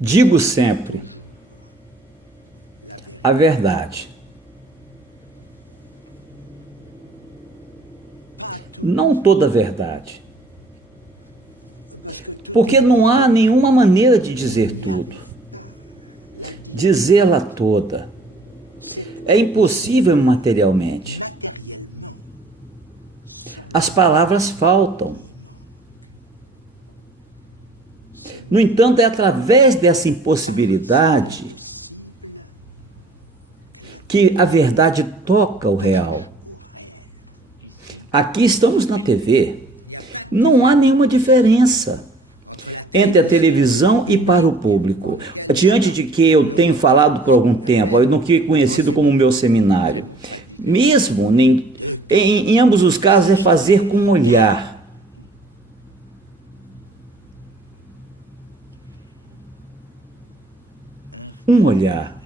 Digo sempre a verdade. Não toda a verdade. Porque não há nenhuma maneira de dizer tudo. Dizê-la toda é impossível materialmente. As palavras faltam. No entanto, é através dessa impossibilidade que a verdade toca o real. Aqui estamos na TV. Não há nenhuma diferença entre a televisão e para o público. Diante de que eu tenho falado por algum tempo, no que é conhecido como meu seminário, mesmo em ambos os casos é fazer com o olhar. Um olhar.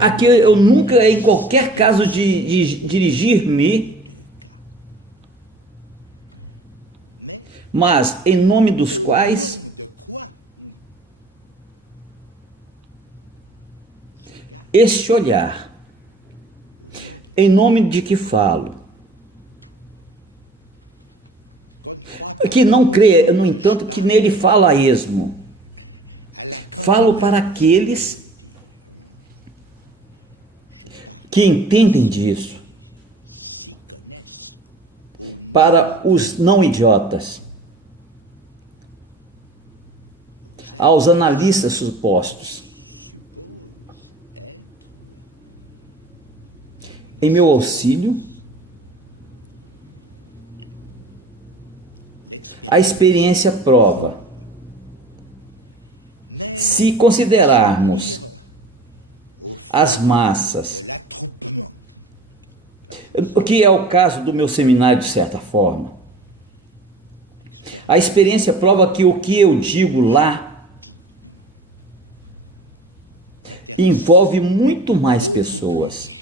Aqui eu nunca, em qualquer caso de dirigir-me, mas em nome dos quais este olhar, em nome de que falo, que não crê, no entanto, que nele falo a esmo, falo para aqueles que entendem disso, para os não idiotas, aos analistas supostos. Em meu auxílio, a experiência prova. Se considerarmos as massas, o que é o caso do meu seminário de certa forma, a experiência prova que o que eu digo lá envolve muito mais pessoas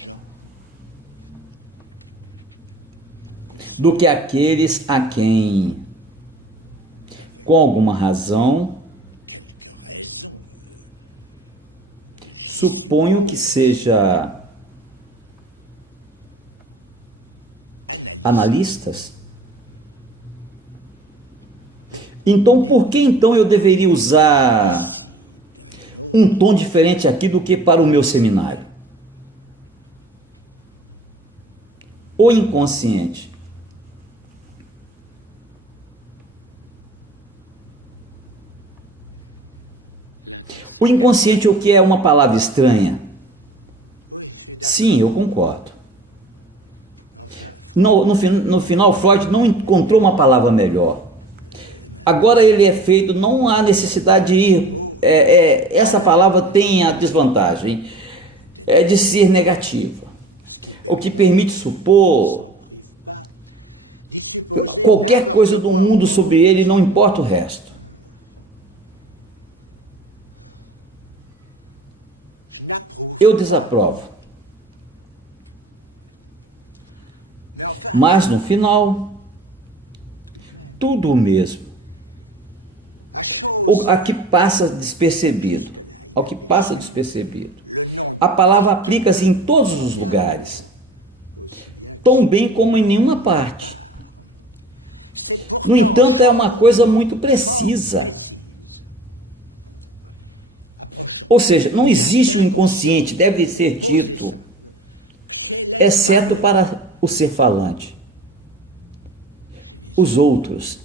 do que aqueles a quem, com alguma razão, suponho que seja analistas. Então, por que então eu deveria usar um tom diferente aqui do que para o meu seminário? O inconsciente. O inconsciente, o que é uma palavra estranha? Sim, eu concordo. No final, Freud não encontrou uma palavra melhor. Agora ele é feito, não há necessidade de ir. Essa palavra tem a desvantagem de ser negativa, o que permite supor qualquer coisa do mundo sobre ele, não importa o resto. Eu desaprovo. Mas no final, tudo o mesmo. Ao que passa despercebido. A palavra aplica-se em todos os lugares, tão bem como em nenhuma parte. No entanto, é uma coisa muito precisa. Ou seja, não existe o inconsciente, deve ser dito, exceto para o ser falante. Os outros.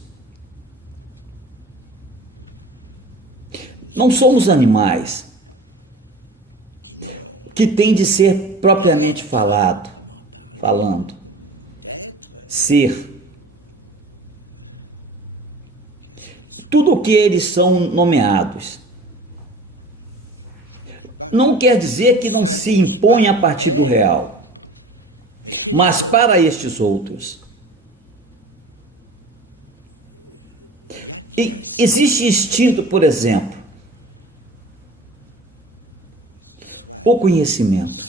Não somos animais que tem de ser propriamente falando. Ser. Tudo o que eles são nomeados. Não quer dizer que não se impõe a partir do real, mas para estes outros. E existe instinto, por exemplo, o conhecimento,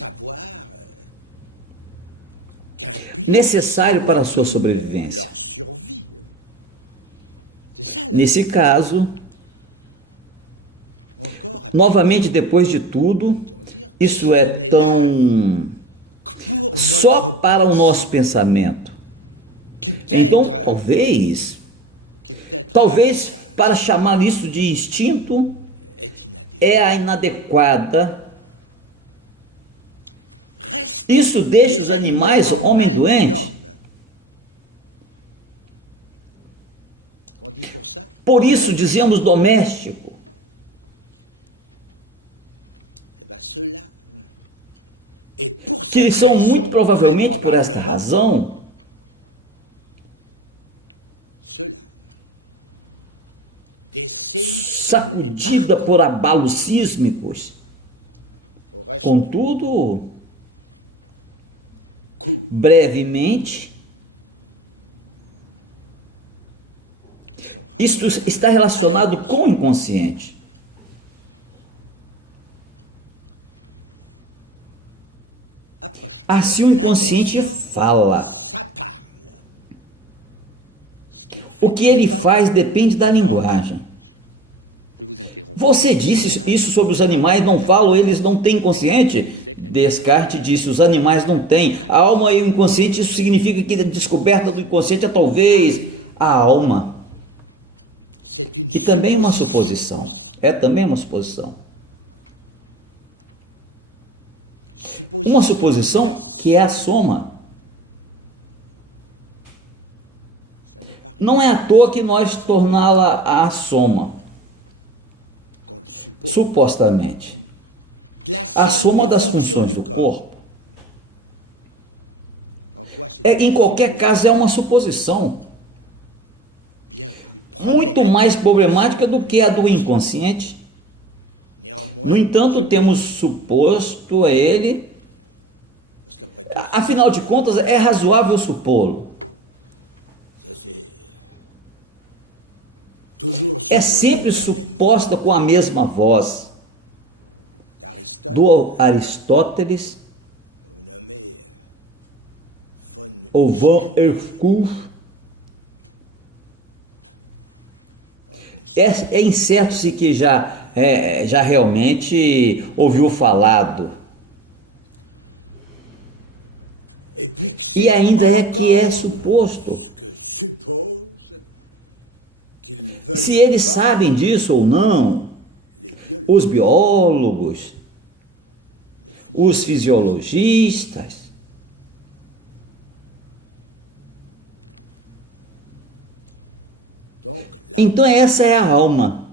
necessário para a sua sobrevivência. Nesse caso, Novamente, depois de tudo, isso é tão só para o nosso pensamento. Então, talvez para chamar isso de instinto é a inadequada. Isso deixa os animais homem doente. Por isso dizemos doméstico. Que são muito provavelmente por esta razão sacudida por abalos sísmicos. Contudo, brevemente, isto está relacionado com o inconsciente. Assim o inconsciente fala. O que ele faz depende da linguagem. Você disse isso sobre os animais, não falam, eles não têm inconsciente? Descartes disse, os animais não têm. A alma e o inconsciente, isso significa que a descoberta do inconsciente é talvez a alma. E também uma suposição. É também uma suposição. Uma suposição que é a soma. Não é à toa que nós torná-la a soma. Supostamente. A soma das funções do corpo. Em qualquer caso, é uma suposição. Muito mais problemática do que a do inconsciente. No entanto, temos suposto a ele. Afinal de contas, é razoável supô-lo. É sempre suposta com a mesma voz. Do Aristóteles, ou Van Hercule, é incerto se que já realmente ouviu falado. E ainda é que é suposto. Se eles sabem disso ou não, os biólogos, os fisiologistas, então essa é a alma.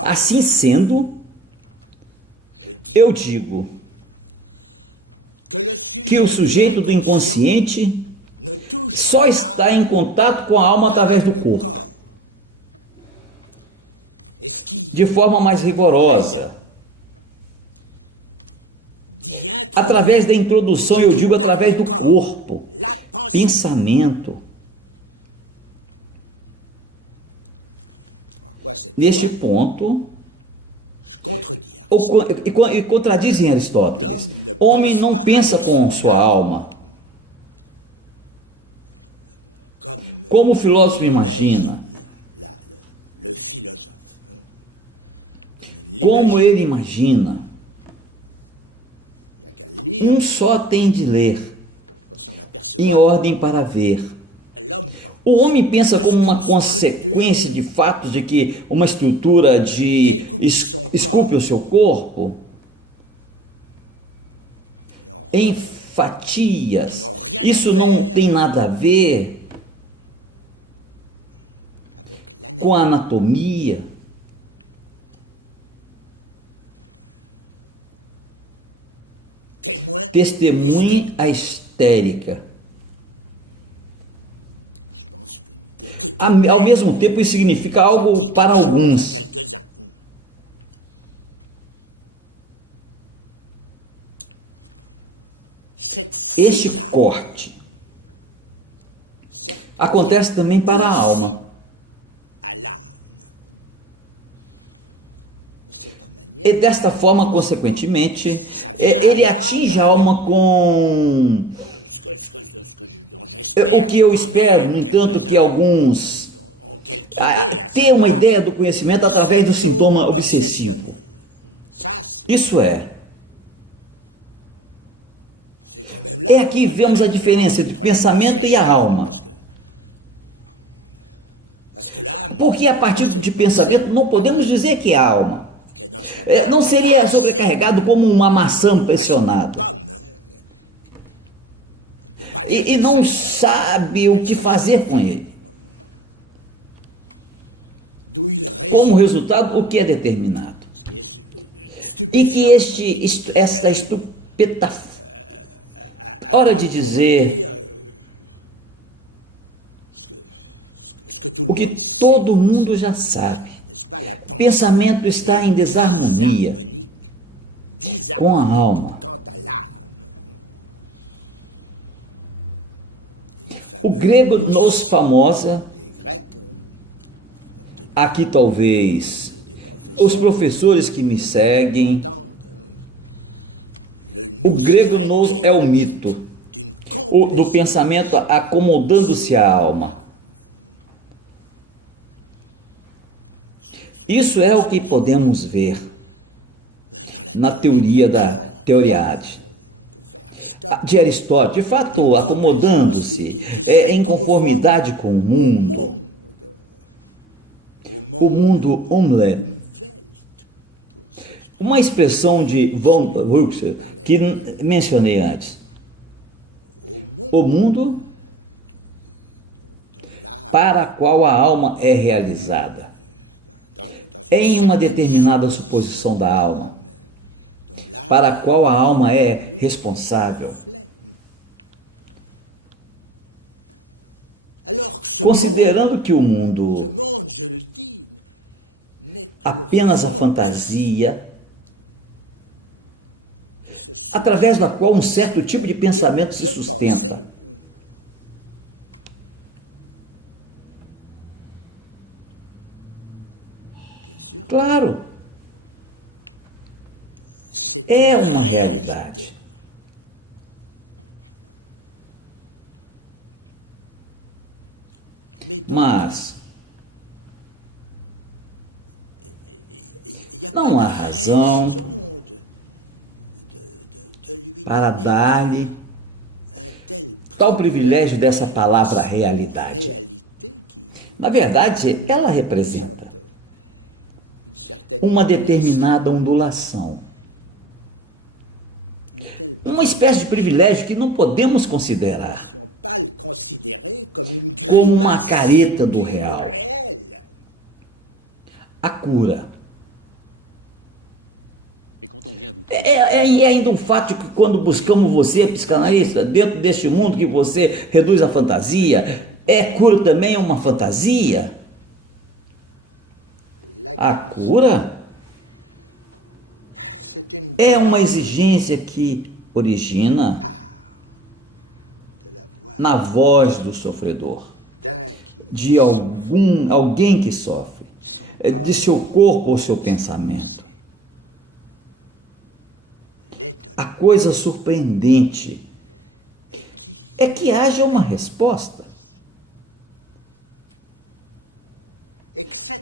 Assim sendo, eu digo que o sujeito do inconsciente só está em contato com a alma através do corpo. De forma mais rigorosa. Através da introdução, eu digo através do corpo, pensamento. Neste ponto, e contradizem Aristóteles, homem não pensa com sua alma. Como o filósofo imagina. Como ele imagina. Um só tem de ler, em ordem para ver. O homem pensa como uma consequência de fatos de que uma estrutura esculpe o seu corpo em fatias. Isso não tem nada a ver com a anatomia. Testemunhe a histérica. Ao mesmo tempo, isso significa algo para alguns. Este corte acontece também para a alma. E desta forma, consequentemente, ele atinge a alma com o que eu espero, no entanto, que alguns ter uma ideia do conhecimento através do sintoma obsessivo. Isso é aqui vemos a diferença entre o pensamento e a alma. Porque a partir de pensamento não podemos dizer que é alma. Não seria sobrecarregado como uma maçã pressionada. E não sabe o que fazer com ele. Como resultado, o que é determinado. E que esta estupeta hora de dizer o que todo mundo já sabe. O pensamento está em desarmonia com a alma. O grego nos famosa, aqui talvez os professores que me seguem, o grego nos é o mito do pensamento acomodando-se à alma. Isso é o que podemos ver na teoria da teoriade de Aristóteles, de fato, acomodando-se em conformidade com o mundo omelette. Uma expressão de von Ruckster que mencionei antes. O mundo para a qual a alma é realizada. Em uma determinada suposição da alma, para a qual a alma é responsável. Considerando que o mundo apenas a fantasia, através da qual um certo tipo de pensamento se sustenta. Claro, é uma realidade. Mas não há razão para dar-lhe tal privilégio dessa palavra realidade. Na verdade, ela representa uma determinada ondulação, uma espécie de privilégio que não podemos considerar como uma careta do real. A cura. É ainda um fato que quando buscamos você, psicanalista, dentro deste mundo que você reduz a fantasia, cura também uma fantasia? A cura é uma exigência que origina na voz do sofredor, de alguém que sofre, de seu corpo ou seu pensamento. A coisa surpreendente é que haja uma resposta.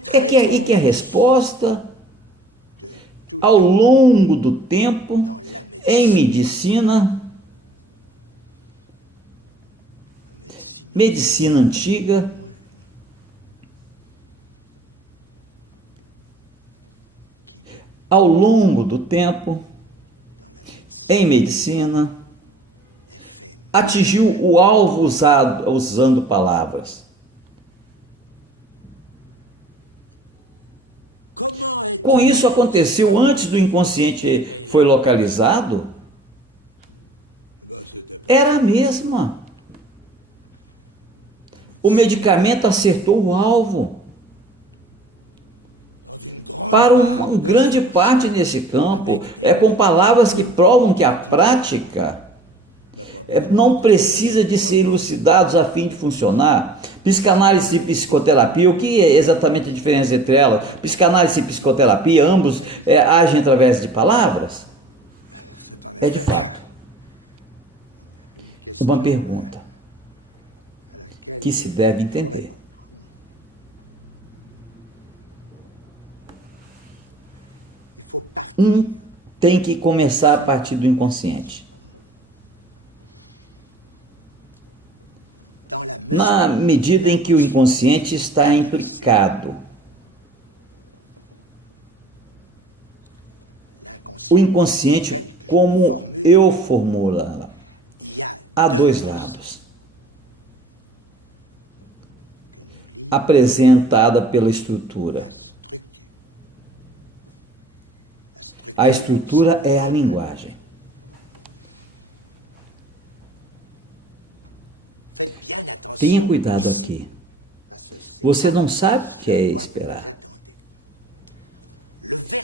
E que a resposta, ao longo do tempo, em medicina antiga, ao longo do tempo, em medicina, atingiu o alvo usando palavras. Com isso aconteceu antes do inconsciente foi localizado, era a mesma. O medicamento acertou o alvo. Para uma grande parte nesse campo, com palavras que provam que a prática não precisa de ser elucidados a fim de funcionar. Psicanálise e psicoterapia, o que é exatamente a diferença entre elas? Psicanálise e psicoterapia, ambos agem através de palavras? É de fato uma pergunta que se deve entender. tem que começar a partir do inconsciente. Na medida em que o inconsciente está implicado. O inconsciente, como eu formulo, há dois lados. Apresentada pela estrutura. A estrutura é a linguagem. Tenha cuidado aqui. Você não sabe o que é esperar.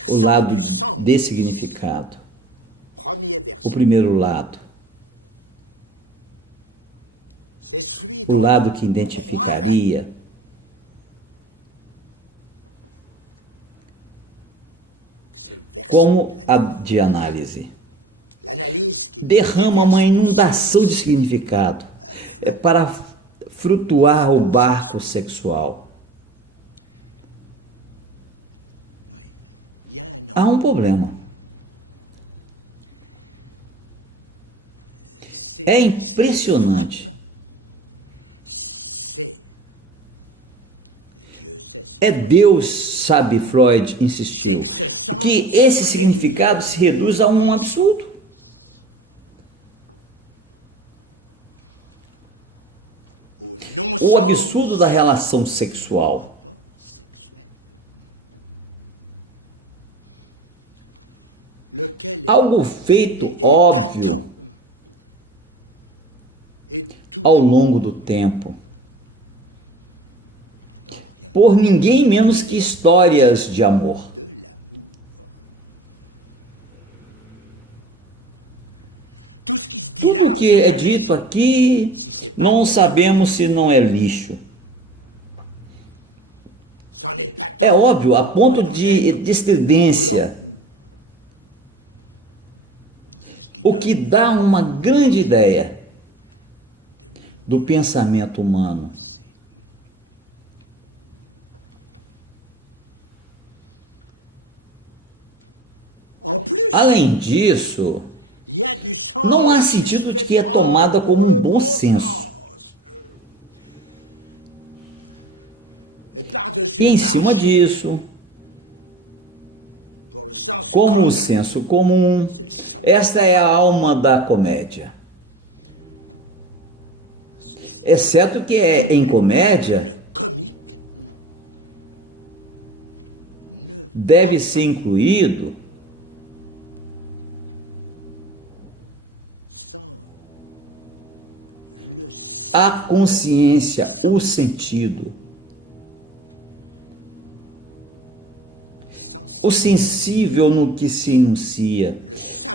O lado de significado. O primeiro lado. O lado que identificaria. Como a de análise. Derrama uma inundação de significado para flutuar o barco sexual. Há um problema. É impressionante. É Deus, sabe, Freud insistiu, que esse significado se reduz a um absurdo. O absurdo da relação sexual. Algo feito óbvio ao longo do tempo, por ninguém menos que histórias de amor. Tudo que é dito aqui, não sabemos se não é lixo. É óbvio, a ponto de estridência, o que dá uma grande ideia do pensamento humano. Além disso, não há sentido de que é tomada como um bom senso. E em cima disso, como o senso comum, esta é a alma da comédia. Exceto que em comédia deve ser incluído a consciência, o sentido, o sensível no que se enuncia,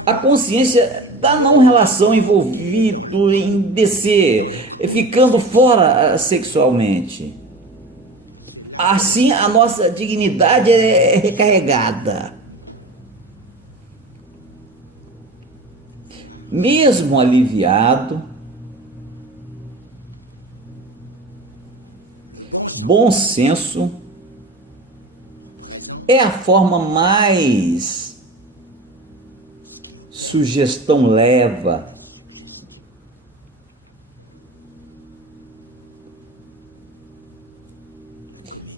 a consciência da não relação envolvido em descer, ficando fora sexualmente. Assim a nossa dignidade é recarregada. Mesmo aliviado, bom senso é a forma mais sugestão leva.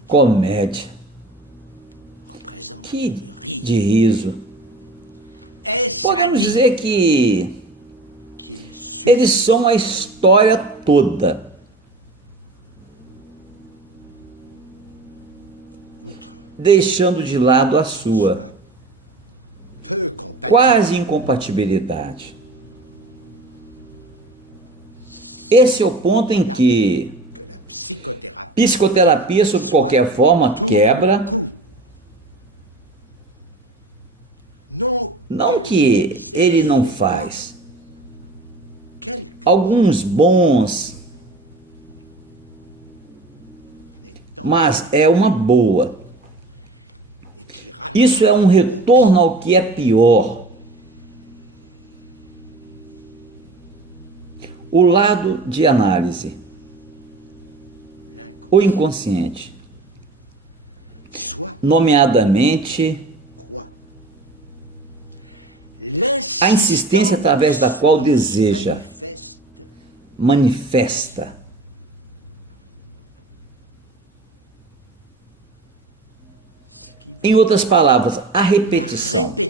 Comédia. Que de riso. Podemos dizer que eles são a história toda. Deixando de lado a sua quase incompatibilidade. Esse é o ponto em que psicoterapia, sob qualquer forma, quebra. Não que ele não faz. Alguns bons, mas é uma boa. Isso é um retorno ao que é pior. O lado de análise. O inconsciente. Nomeadamente, A insistência através da qual deseja, manifesta. Em outras palavras, a repetição,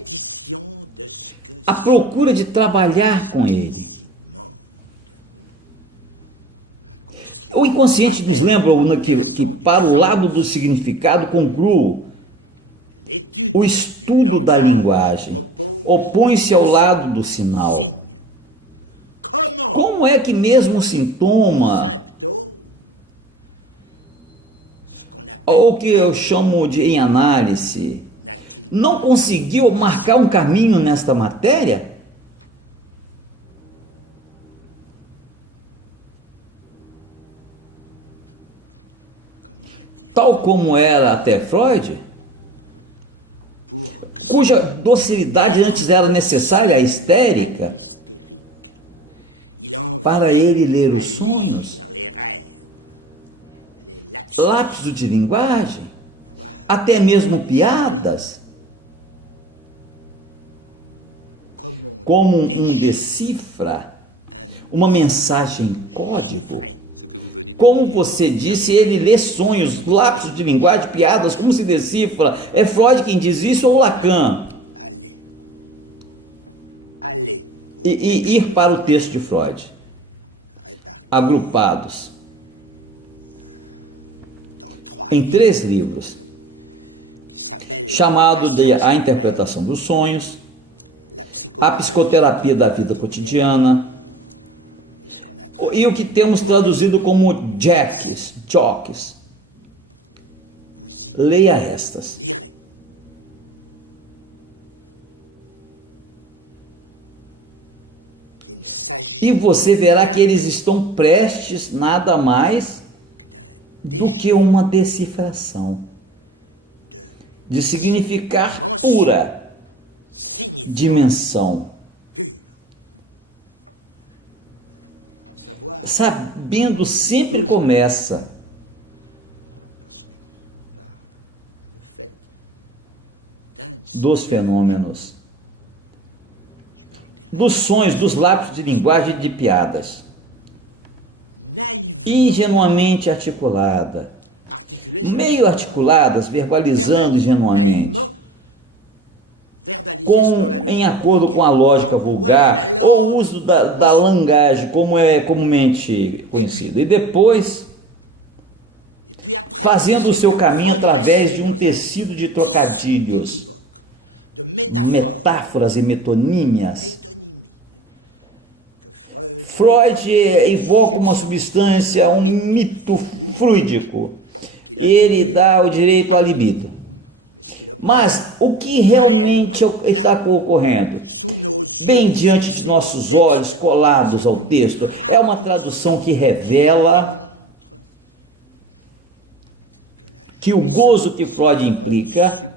a procura de trabalhar com ele. O inconsciente nos lembra que para o lado do significado congruo, o estudo da linguagem opõe-se ao lado do sinal. Como é que mesmo o sintoma, ou o que eu chamo de em análise, não conseguiu marcar um caminho nesta matéria? Tal como era até Freud, cuja docilidade antes era necessária, a histérica, para ele ler os sonhos, lapso de linguagem, até mesmo piadas, como um decifra, uma mensagem código. Como você disse, ele lê sonhos, lapsos de linguagem, piadas, como se decifra? É Freud quem diz isso ou Lacan? E ir para o texto de Freud, agrupados em 3 livros, chamado de A Interpretação dos Sonhos, A Psicoterapia da Vida Cotidiana, e o que temos traduzido como jocks. Leia estas. E você verá que eles estão prestes nada mais do que uma decifração de significar pura dimensão. Sabendo sempre começa. Dos fenômenos, dos sonhos, dos lapsos de linguagem e de piadas, ingenuamente articulada, meio articuladas, verbalizando ingenuamente, em acordo com a lógica vulgar, ou o uso da langagem, como é comumente conhecido, e depois fazendo o seu caminho através de um tecido de trocadilhos, metáforas e metonímias. Freud evoca uma substância, um mito fluídico, e ele dá o direito à libido. Mas o que realmente está ocorrendo? Bem diante de nossos olhos, colados ao texto, é uma tradução que revela que o gozo que Freud implica,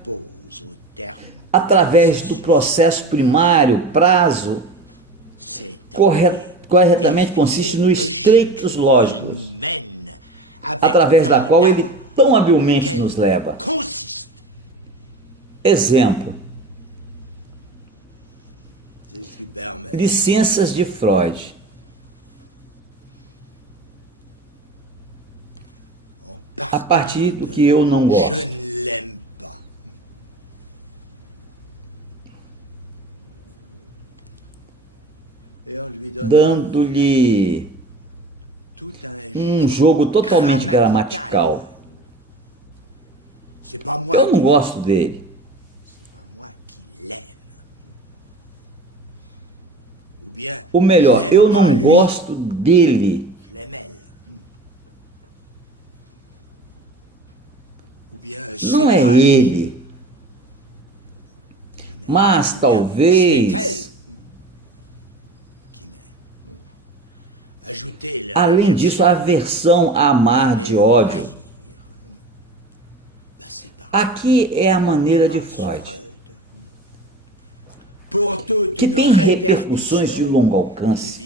através do processo primário, prazo, corretamente consiste nos estreitos lógicos, através da qual ele tão habilmente nos leva. Exemplo: licenças de Freud. A partir do que eu não gosto. Dando-lhe um jogo totalmente gramatical. Eu não gosto dele. Ou melhor, eu não gosto dele. Não é ele. Mas talvez, além disso, a aversão a amar de ódio. Aqui é a maneira de Freud, que tem repercussões de longo alcance.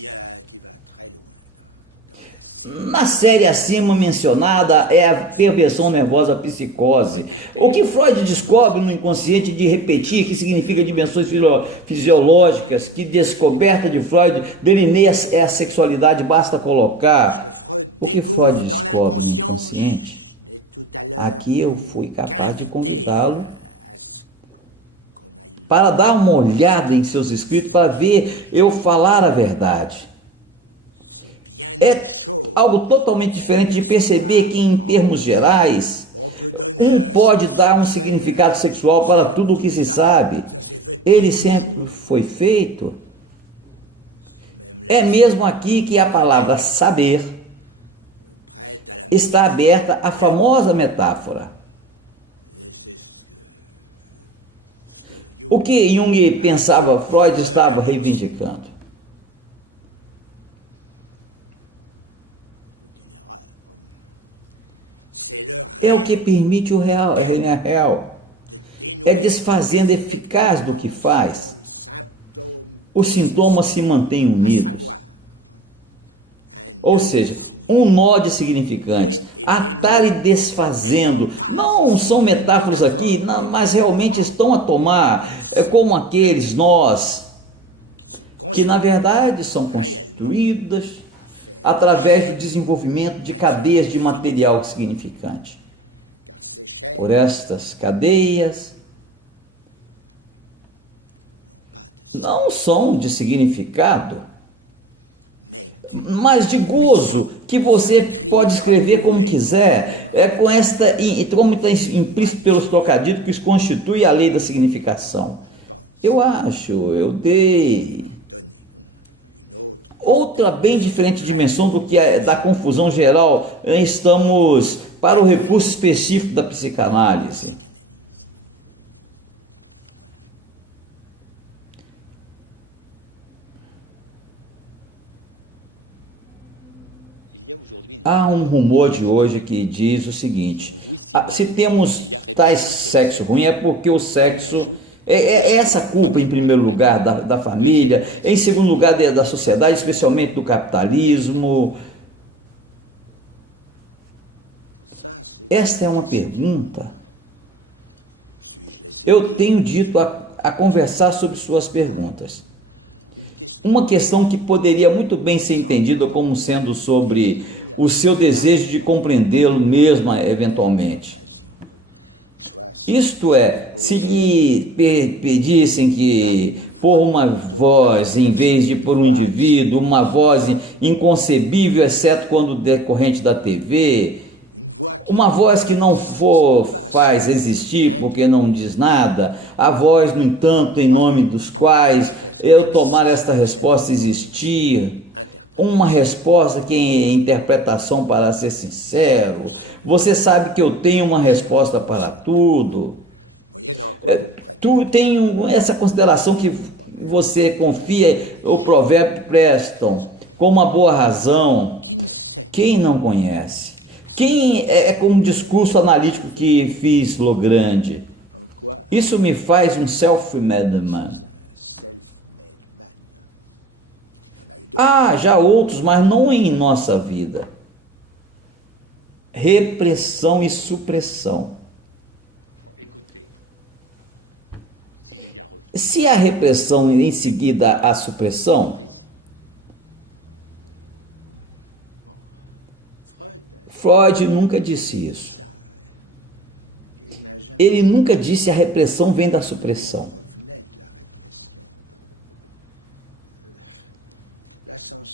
Na série acima mencionada é a perversão nervosa, a psicose. O que Freud descobre no inconsciente de repetir, que significa dimensões fisiológicas, que descoberta de Freud delineia a sexualidade, basta colocar. O que Freud descobre no inconsciente, aqui eu fui capaz de convidá-lo para dar uma olhada em seus escritos, para ver eu falar a verdade. É algo totalmente diferente de perceber que, em termos gerais, pode dar um significado sexual para tudo o que se sabe. Ele sempre foi feito. É mesmo aqui que a palavra saber está aberta à famosa metáfora. O que Jung pensava, Freud estava reivindicando. É o que permite o real, é desfazendo eficaz do que faz. Os sintomas se mantêm unidos. Ou seja, um nó de significantes, atar e desfazendo, não são metáforas aqui, não, mas realmente estão a tomar, como aqueles nós, que na verdade são constituídas através do desenvolvimento de cadeias de material significante. Por estas cadeias, não são de significado, mas de gozo, que você pode escrever como quiser, como está implícito pelos trocadilhos que constitui a lei da significação. Eu dei outra bem diferente dimensão do que da confusão geral. Estamos para o recurso específico da psicanálise. Há um rumor de hoje que diz o seguinte: se temos tais sexo ruim, é porque o sexo é essa culpa, em primeiro lugar, da família, em segundo lugar, da sociedade, especialmente do capitalismo. Esta é uma pergunta. Eu tenho dito a conversar sobre suas perguntas. Uma questão que poderia muito bem ser entendida como sendo sobre o seu desejo de compreendê-lo mesmo, eventualmente. Isto é, se lhe pedissem que por uma voz, em vez de por um indivíduo, uma voz inconcebível, exceto quando decorrente da TV, uma voz que não faz existir porque não diz nada, a voz, no entanto, em nome dos quais eu tomar esta resposta existir, uma resposta que é interpretação, para ser sincero, você sabe que eu tenho uma resposta para tudo. Tu tem essa consideração que você confia, o provérbio prestam, com uma boa razão. Quem não conhece? Quem é como um discurso analítico que fiz Logrande? Isso me faz um self-made man. Há já outros, mas não em nossa vida. Repressão e supressão. Se a repressão em seguida a supressão, Freud nunca disse isso. Ele nunca disse a repressão vem da supressão.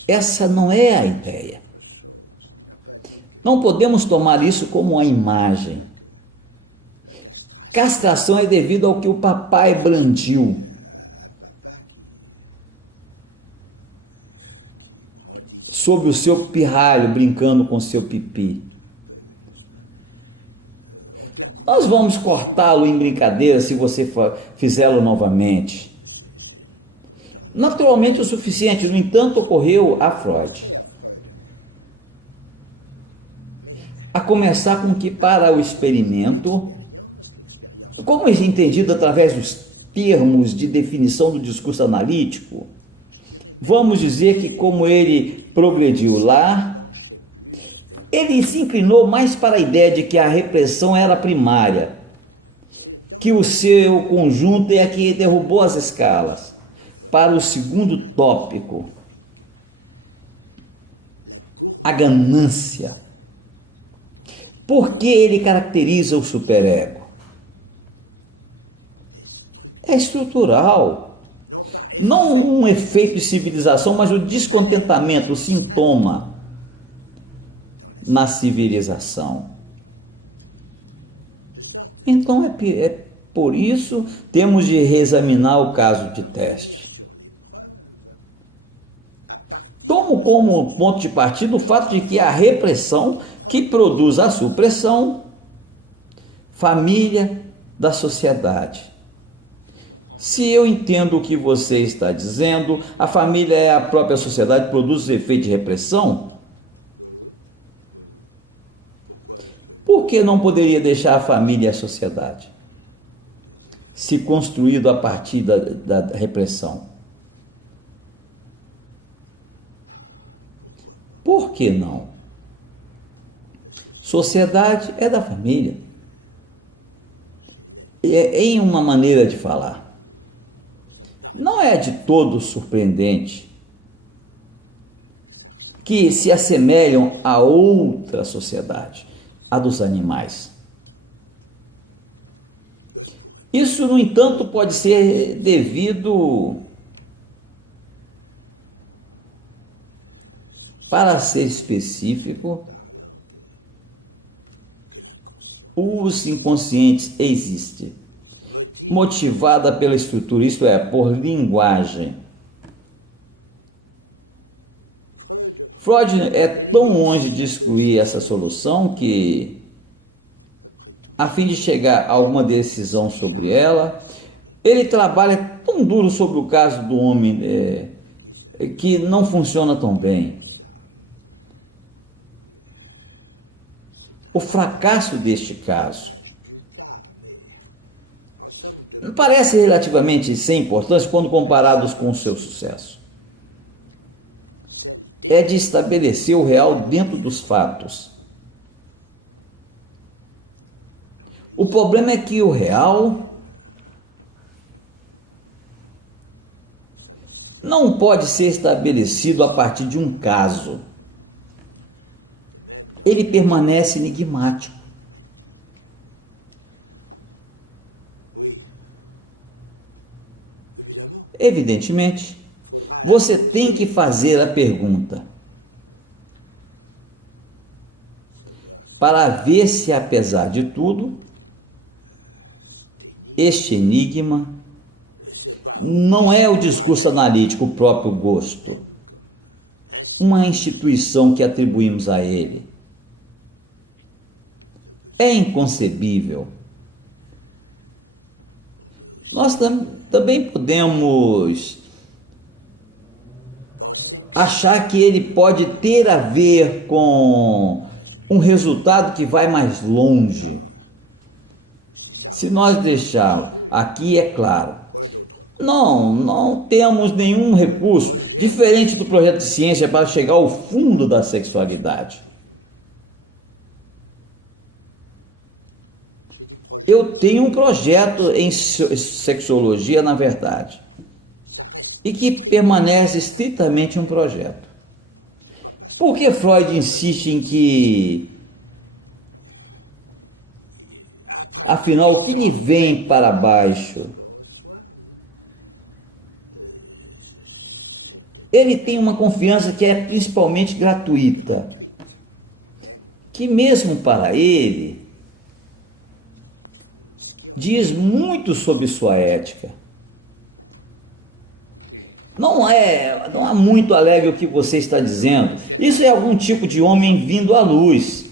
Essa não é a ideia. Não podemos tomar isso como uma imagem. Castração é devido ao que o papai brandiu. Sobre o seu pirralho, brincando com seu pipi. Nós vamos cortá-lo em brincadeira se você fizê-lo novamente. Naturalmente o suficiente, no entanto, ocorreu a Freud. A começar com que, para o experimento, como é entendido através dos termos de definição do discurso analítico, vamos dizer que como ele progrediu lá, Ele se inclinou mais para a ideia de que a repressão era primária, que o seu conjunto é a que derrubou as escalas. Para o segundo tópico, a ganância. Por que ele caracteriza o superego? É estrutural. Não um efeito de civilização, mas o descontentamento, o sintoma na civilização. Então é por isso temos de reexaminar o caso de teste. Tomo como ponto de partida o fato de que a repressão que produz a supressão, família da sociedade. Se eu entendo o que você está dizendo, a família é a própria sociedade que produz os efeitos de repressão, por que não poderia deixar a família e a sociedade se construído a partir da repressão? Por que não? Sociedade é da família. É em uma maneira de falar. Não é de todo surpreendente que se assemelham a outra sociedade, a dos animais. Isso, no entanto, pode ser devido, para ser específico, os inconscientes existem, motivada pela estrutura, isto é, por linguagem. Freud é tão longe de excluir essa solução que, a fim de chegar a alguma decisão sobre ela, ele trabalha tão duro sobre o caso do homem que não funciona tão bem. O fracasso deste caso parece relativamente sem importância quando comparados com o seu sucesso. É de estabelecer o real dentro dos fatos. O problema é que o real não pode ser estabelecido a partir de um caso. Ele permanece enigmático. Evidentemente, você tem que fazer a pergunta para ver se, apesar de tudo, este enigma não é o discurso analítico, o próprio gosto, uma instituição que atribuímos a ele. É inconcebível. Nós também podemos achar que ele pode ter a ver com um resultado que vai mais longe. Se nós deixarmos aqui, é claro, não temos nenhum recurso diferente do projeto de ciência para chegar ao fundo da sexualidade. Eu tenho um projeto em sexologia, na verdade, e que permanece estritamente um projeto. Por que Freud insiste em que, afinal, o que lhe vem para baixo? Ele tem uma confiança que é principalmente gratuita, que mesmo para ele diz muito sobre sua ética. Não há muito alegre o que você está dizendo. Isso é algum tipo de homem vindo à luz.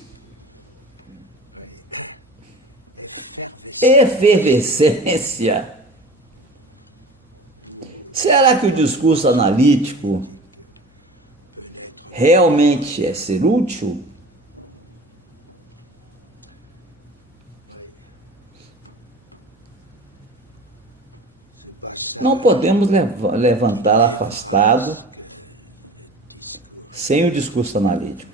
Efervescência. Será que o discurso analítico realmente é ser útil? Não podemos levantar afastado sem o discurso analítico.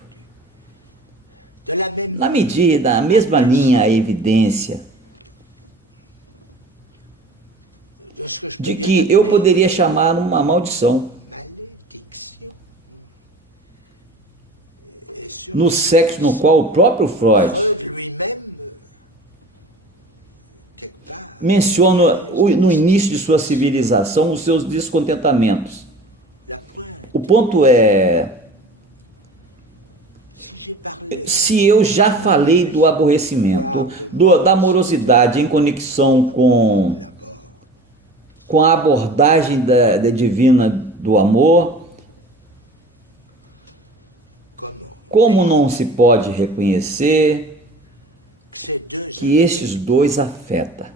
Na medida, na mesma linha, a evidência de que eu poderia chamar uma maldição no sexo no qual o próprio Freud menciona no início de sua civilização os seus descontentamentos. O ponto é, se eu já falei do aborrecimento, da amorosidade em conexão com a abordagem da divina do amor, como não se pode reconhecer que estes dois afetam,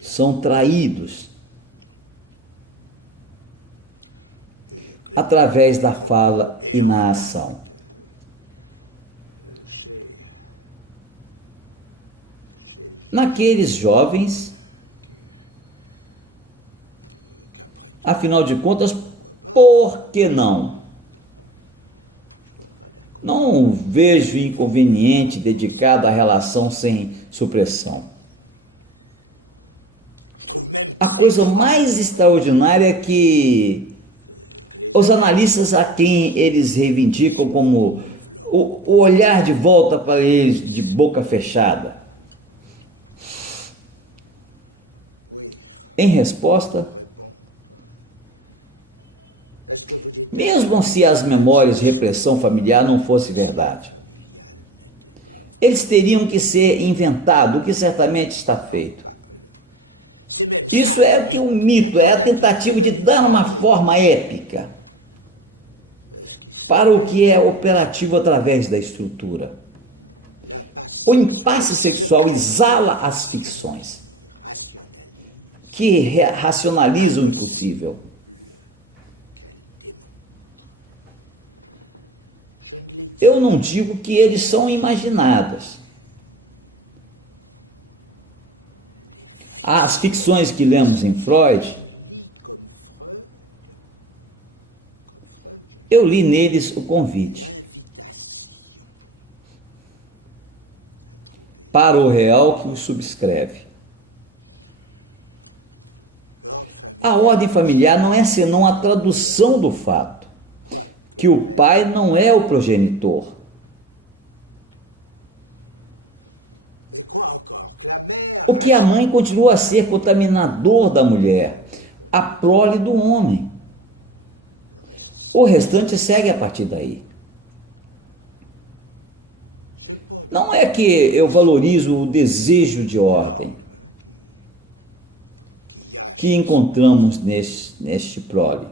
são traídos através da fala e na ação. Naqueles jovens, afinal de contas, por que não? Não vejo inconveniente dedicado à relação sem supressão. A coisa mais extraordinária é que os analistas a quem eles reivindicam como o olhar de volta para eles de boca fechada, em resposta, mesmo se as memórias de repressão familiar não fosse verdade, eles teriam que ser inventados, o que certamente está feito. Isso é o que o mito é, a tentativa de dar uma forma épica para o que é operativo através da estrutura. O impasse sexual exala as ficções que racionalizam o impossível. Eu não digo que eles são imaginados. As ficções que lemos em Freud, eu li neles o convite para o real que o subscreve. A ordem familiar não é senão a tradução do fato que o pai não é o progenitor. O que a mãe continua a ser contaminador da mulher, a prole do homem. O restante segue a partir daí. Não é que eu valorizo o desejo de ordem que encontramos neste prole.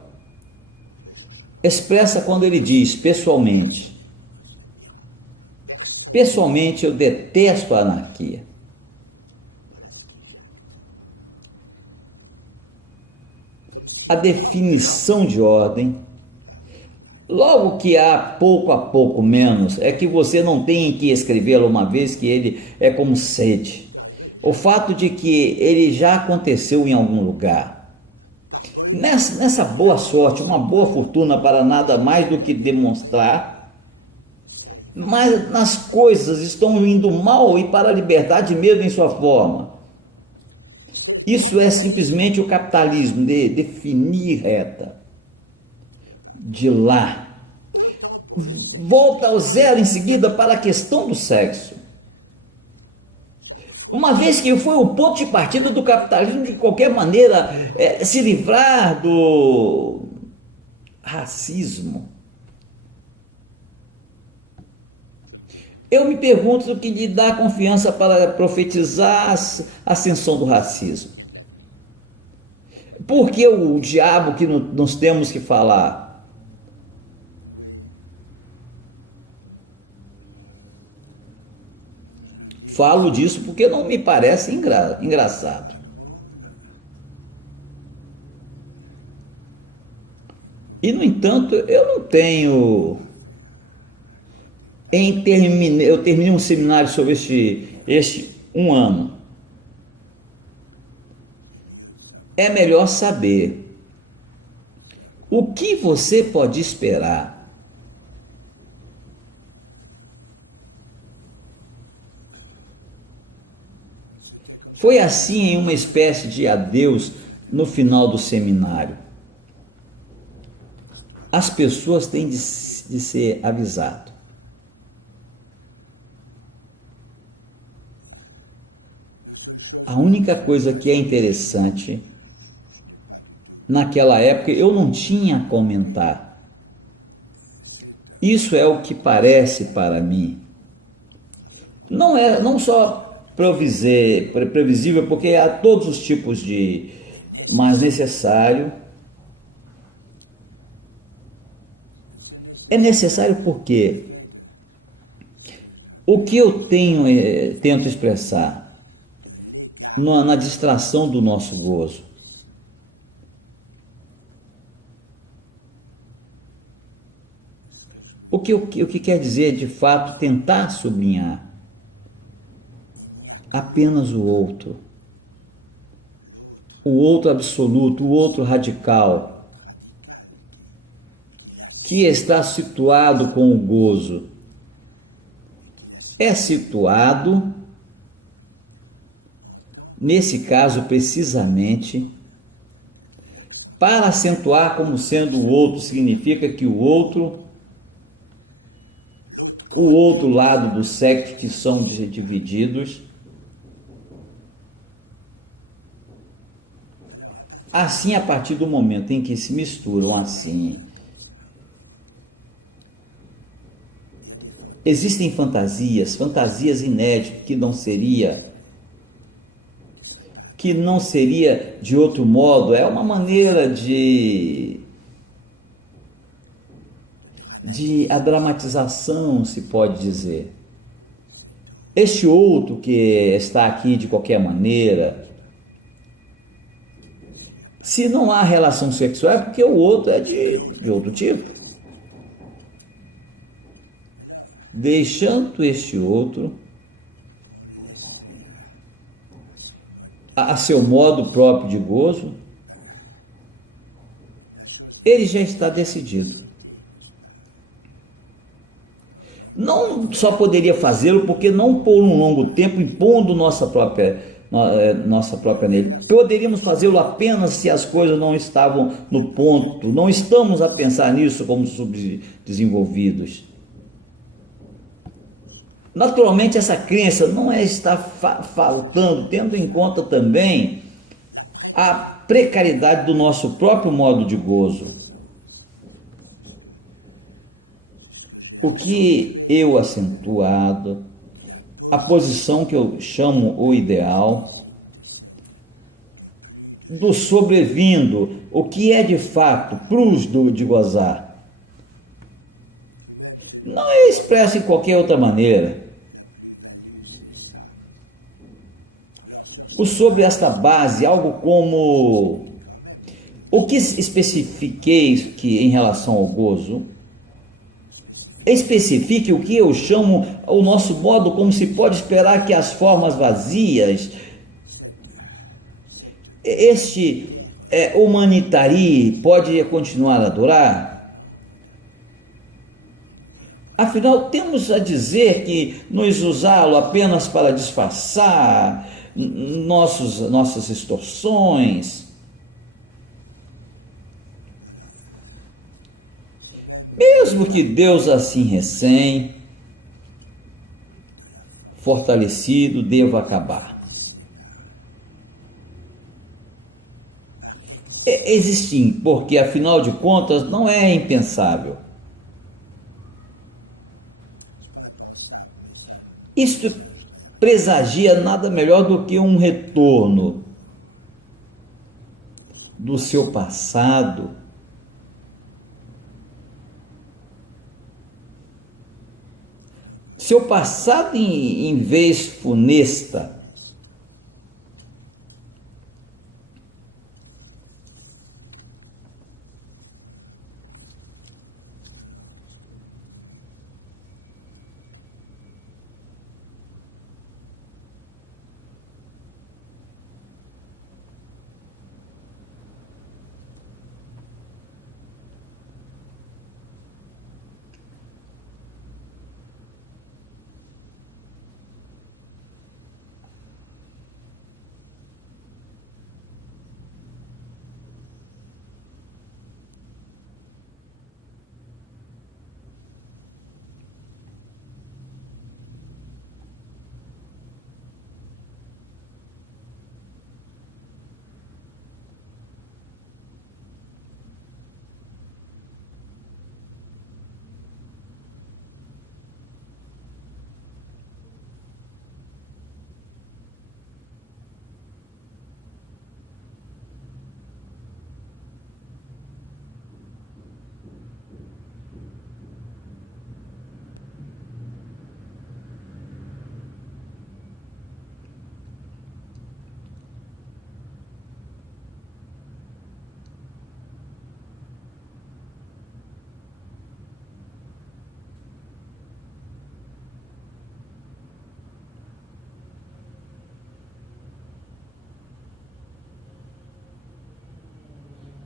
Expressa quando ele diz, pessoalmente, eu detesto a anarquia. A definição de ordem, logo que há pouco a pouco menos, é que você não tem que escrevê-lo uma vez que ele é como sede. O fato de que ele já aconteceu em algum lugar. Nessa boa sorte, uma boa fortuna para nada mais do que demonstrar, mas nas coisas estão indo mal e para a liberdade mesmo em sua forma. Isso é simplesmente o capitalismo de definir reta. De lá, volta ao zero em seguida para a questão do sexo. Uma vez que foi o ponto de partida do capitalismo, de qualquer maneira, se livrar do racismo. Eu me pergunto o que lhe dá confiança para profetizar a ascensão do racismo. Por que o diabo que nós temos que falar? Falo disso porque não me parece engraçado. E, no entanto, eu não tenho... Eu terminei um seminário sobre este um ano. É melhor saber o que você pode esperar Foi assim em uma espécie de adeus no final do seminário. As pessoas têm de ser avisadas. A única coisa que é interessante, naquela época eu não tinha a comentar. Isso é o que parece para mim. Não é não só previsível, porque há todos os tipos de, mas necessário. É necessário porque o que eu tenho, tento expressar na distração do nosso gozo. O que quer dizer, de fato, tentar sublinhar apenas o outro absoluto, o outro radical, que está situado com o gozo. É situado, nesse caso precisamente, para acentuar como sendo o outro, significa que o outro lado do sexo, que são divididos, assim, a partir do momento em que se misturam assim, existem fantasias inéditas que não seria de outro modo, é uma maneira de a dramatização, se pode dizer. Este outro que está aqui de qualquer maneira, se não há relação sexual, é porque o outro é de outro tipo. Deixando este outro a seu modo próprio de gozo, ele já está decidido. Não só poderia fazê-lo porque não por um longo tempo impondo nossa própria nele. Poderíamos fazê-lo apenas se as coisas não estavam no ponto, não estamos a pensar nisso como subdesenvolvidos. Naturalmente, essa crença não é estar faltando, tendo em conta também a precariedade do nosso próprio modo de gozo. O que eu acentuado, a posição que eu chamo o ideal, do sobrevindo, o que é de fato plus de gozar, não é expresso em qualquer outra maneira. Sobre esta base, algo como o que especifiquei que em relação ao gozo, especifique o que eu chamo o nosso modo, como se pode esperar que as formas vazias, este humanitari pode continuar a durar? Afinal, temos a dizer que nos usá-lo apenas para disfarçar nossas distorções. Mesmo que Deus assim recém fortalecido deva acabar. Existe, porque afinal de contas não é impensável. Isto presagia nada melhor do que um retorno do seu passado, seu passado em vez funesta.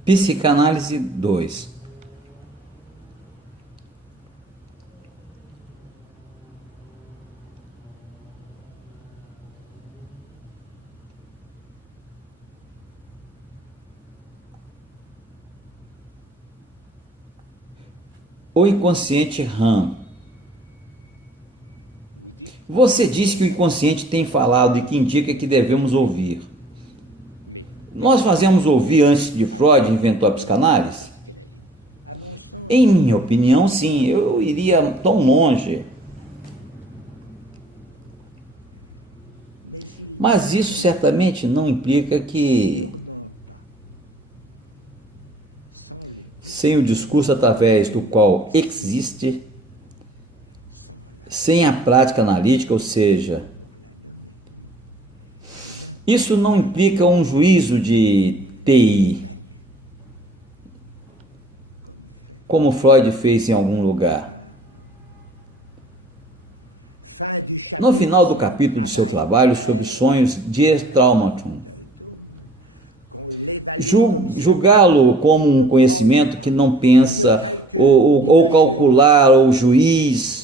Psicanálise 2. O inconsciente RAM. Você disse que o inconsciente tem falado e que indica que devemos ouvir. Nós fazemos ouvir antes de Freud inventou a psicanálise? Em minha opinião, sim, eu iria tão longe. Mas isso certamente não implica que, sem o discurso através do qual existe, sem a prática analítica, ou seja, isso não implica um juízo de TI, como Freud fez em algum lugar. No final do capítulo de seu trabalho sobre sonhos de Traumatum, julgá-lo como um conhecimento que não pensa, ou calcular, ou juiz,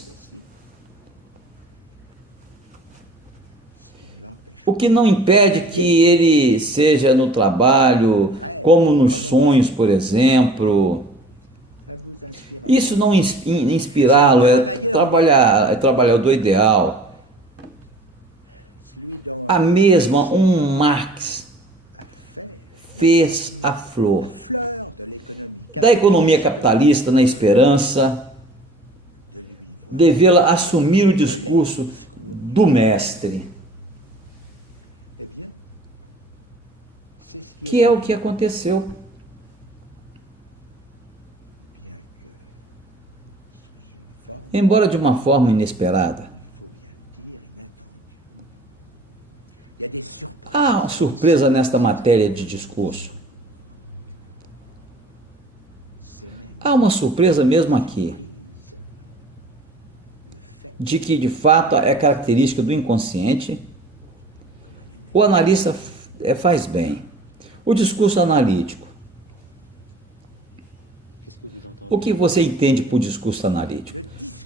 o que não impede que ele seja no trabalho, como nos sonhos, por exemplo. Isso não inspirá-lo, é trabalhador ideal. A mesma, um Marx fez a flor da economia capitalista na esperança de vê-la assumir o discurso do mestre, que é o que aconteceu. Embora de uma forma inesperada. Há uma surpresa nesta matéria de discurso. Há uma surpresa mesmo aqui, de que de fato é característica do inconsciente. O analista faz bem. O discurso analítico. O que você entende por discurso analítico?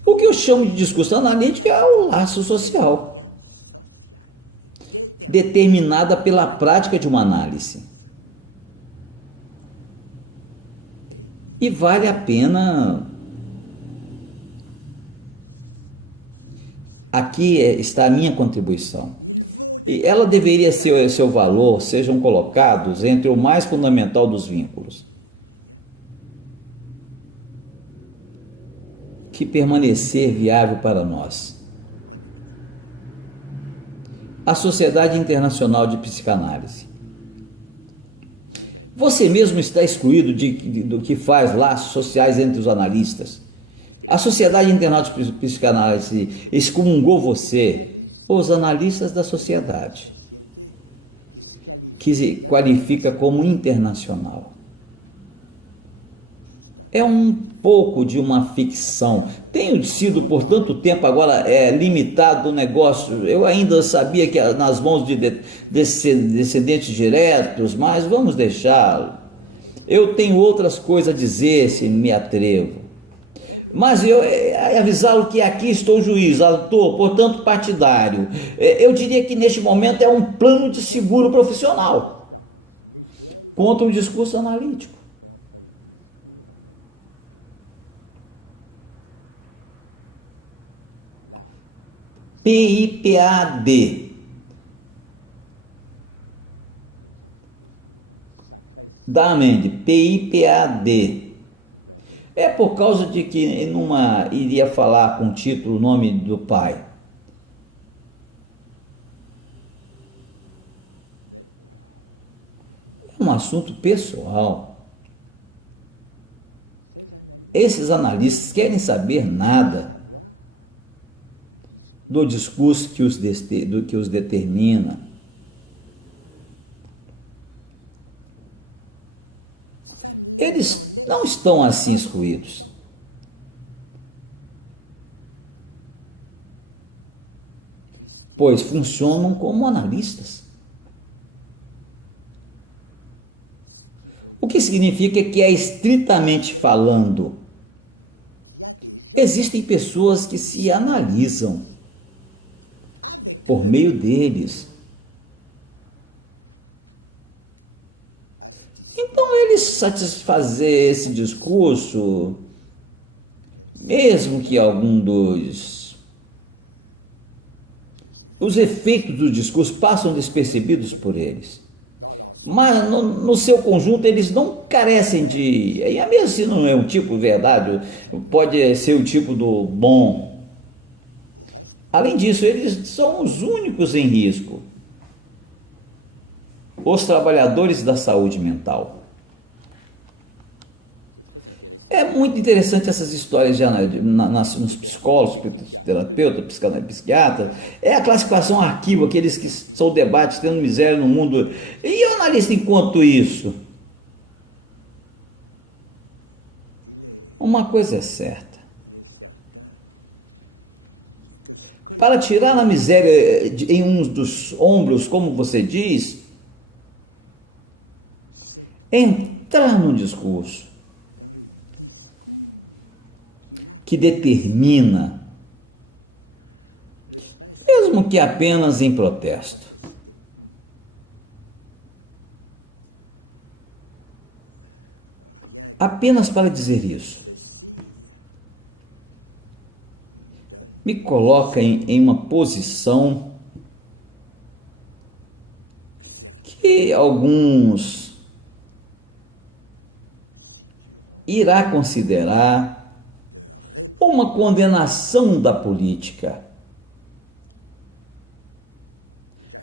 O que eu chamo de discurso analítico é o laço social, determinada pela prática de uma análise. E vale a pena. Aqui está a minha contribuição. E ela deveria ser seu valor, sejam colocados entre o mais fundamental dos vínculos, que permanecer viável para nós. A Sociedade Internacional de Psicanálise. Você mesmo está excluído do que faz laços sociais entre os analistas. A Sociedade Internacional de Psicanálise excomungou você, os analistas da sociedade, que se qualifica como internacional. É um pouco de uma ficção. Tenho sido por tanto tempo agora limitado o negócio. Eu ainda sabia que nas mãos de descendentes diretos, mas vamos deixá-lo. Eu tenho outras coisas a dizer se me atrevo. Mas eu avisá-lo que aqui estou juiz, autor, portanto partidário. Eu diria que neste momento é um plano de seguro profissional contra o discurso analítico. PIPAD. Damende, PIPAD. É por causa de que numa iria falar com o título o nome do pai. É um assunto pessoal. Esses analistas querem saber nada do discurso que os determina. Eles não estão assim excluídos. Pois funcionam como analistas. O que significa que é estritamente falando. Existem pessoas que se analisam por meio deles. Então, eles satisfazer esse discurso, mesmo que algum os efeitos do discurso passam despercebidos por eles, mas no seu conjunto eles não carecem de, e mesmo se não é um tipo verdade, pode ser o tipo do bom. Além disso, eles são os únicos em risco, os trabalhadores da saúde mental. É muito interessante essas histórias nos psicólogos, terapeutas, psiquiatras. É a classificação arquivo, aqueles que são debates tendo miséria no mundo. E o analista, enquanto isso? Uma coisa é certa. Para tirar a miséria em um dos ombros, como você diz, entrar num discurso que determina, mesmo que apenas em protesto. Apenas para dizer isso, me coloca em uma posição que alguns irá considerar uma condenação da política.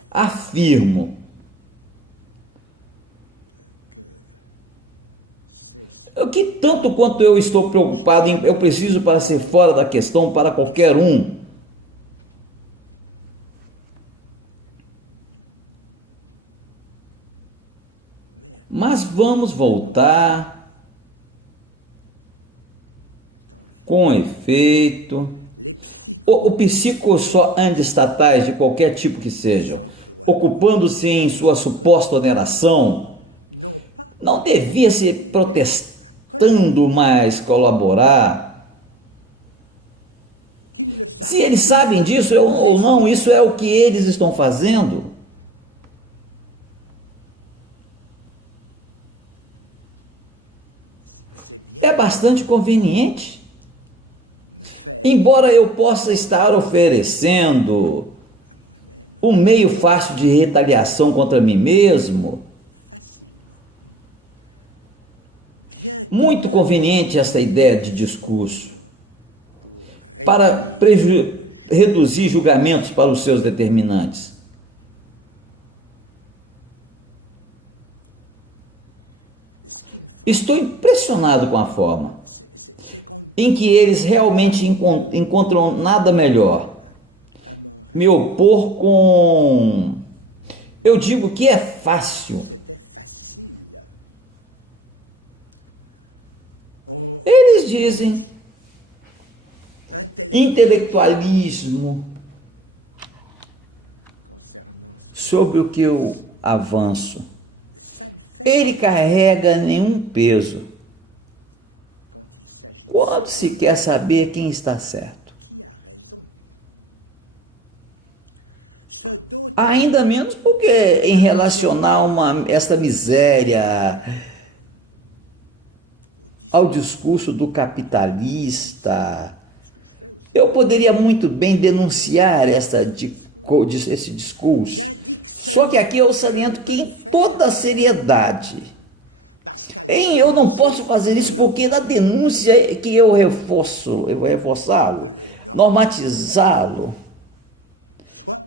Afirmo que tanto quanto eu estou preocupado eu preciso para ser fora da questão para qualquer um. Mas vamos voltar com efeito. O psíquico só estatais de qualquer tipo que sejam, ocupando-se em sua suposta oneração, não devia se protestando mais colaborar. Se eles sabem disso ou não, isso é o que eles estão fazendo. É bastante conveniente. Embora eu possa estar oferecendo um meio fácil de retaliação contra mim mesmo, muito conveniente esta ideia de discurso para reduzir julgamentos para os seus determinantes. Estou impressionado com a forma em que eles realmente encontram nada melhor. Me opor com... Eu digo que é fácil. Eles dizem intelectualismo sobre o que eu avanço. Ele carrega nenhum peso quando se quer saber quem está certo. Ainda menos porque em relacionar esta miséria ao discurso do capitalista, eu poderia muito bem denunciar esse discurso. Só que aqui eu saliento que em toda a seriedade, eu não posso fazer isso porque na denúncia que eu vou reforçá-lo, normatizá-lo.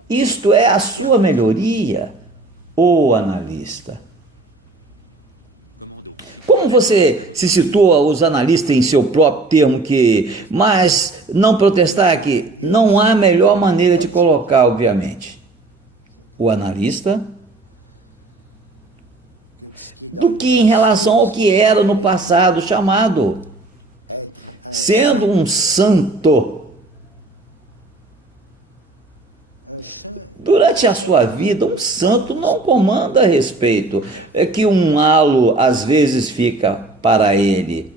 Isto é a sua melhoria, ô analista. Como você se situa os analistas em seu próprio termo mas não protestar que não há melhor maneira de colocar, obviamente, o analista do que em relação ao que era no passado chamado, sendo um santo. Durante durante a sua vida, um santo não comanda a respeito. É que um halo às vezes fica para ele.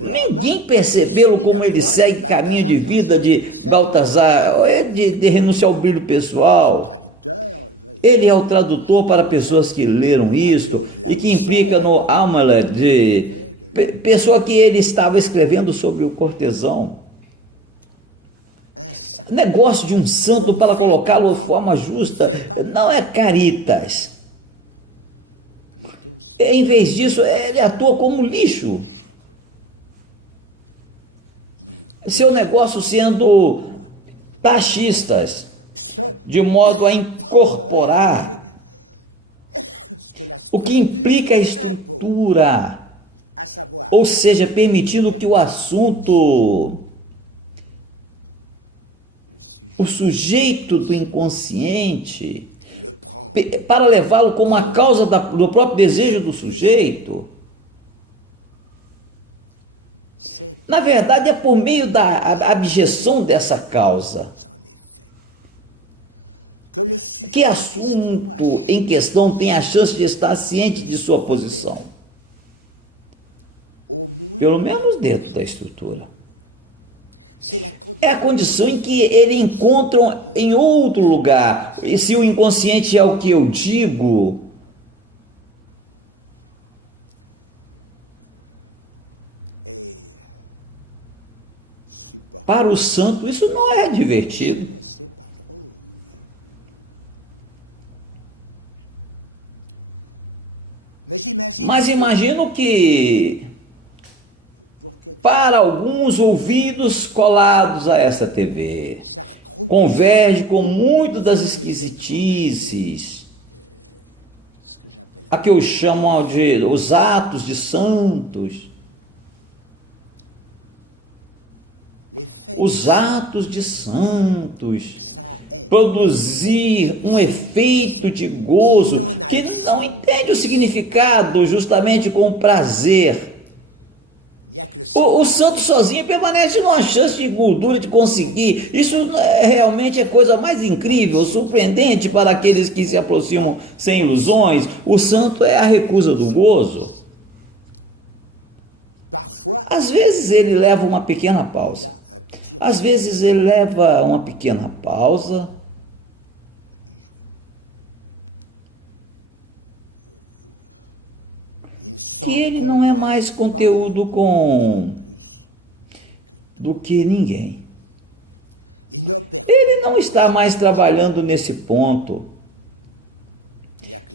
Ninguém percebeu como ele segue caminho de vida de Baltazar, de renunciar ao brilho pessoal. Ele é o tradutor para pessoas que leram isto e que implica no Hamlet, de pessoa que ele estava escrevendo sobre o cortesão. Negócio de um santo para colocá-lo de forma justa não é caritas. Em vez disso, ele atua como lixo. Seu negócio sendo taxistas, de modo a incorporar o que implica a estrutura, ou seja, permitindo que o assunto, o sujeito do inconsciente, para levá-lo como a causa do próprio desejo do sujeito. Na verdade, é por meio da abjeção dessa causa que assunto em questão tem a chance de estar ciente de sua posição. Pelo menos dentro da estrutura. É a condição em que ele encontra em outro lugar. E se o inconsciente é o que eu digo, para o santo isso não é divertido. Mas imagino que para alguns ouvidos colados a essa TV, converge com muito das esquisitices, a que eu chamo de os atos de santos. Os atos de santos, produzir um efeito de gozo, que não entende o significado justamente com o prazer. O santo sozinho permanece numa chance de gordura de conseguir. Isso realmente é coisa mais incrível, surpreendente para aqueles que se aproximam sem ilusões. O santo é a recusa do gozo. Às vezes ele leva uma pequena pausa. Às vezes ele leva uma pequena pausa. Que ele não é mais conteúdo do que ninguém. Ele não está mais trabalhando nesse ponto.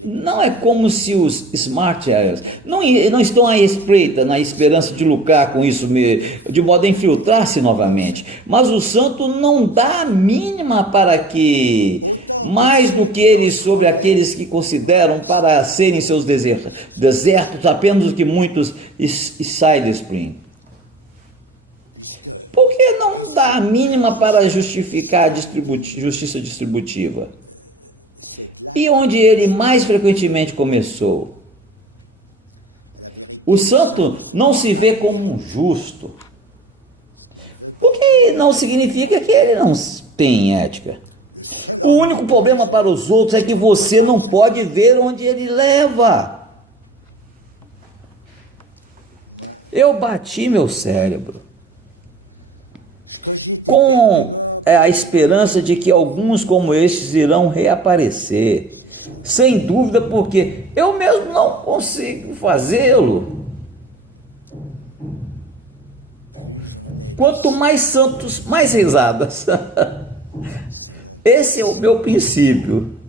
Não é como se os smart areas não estão à espreita, na esperança de lucrar com isso, de modo a infiltrar-se novamente. Mas o santo não dá a mínima para que, mais do que eles sobre aqueles que consideram para serem seus desertos, apenas do que muitos side spring. Por que não dá a mínima para justificar a justiça distributiva? E onde ele mais frequentemente começou? O santo não se vê como um justo, o que não significa que ele não tem ética. O único problema para os outros é que você não pode ver onde ele leva. Eu bati meu cérebro com a esperança de que alguns como estes irão reaparecer, sem dúvida, porque eu mesmo não consigo fazê-lo. Quanto mais santos, mais risadas. Esse é o meu princípio.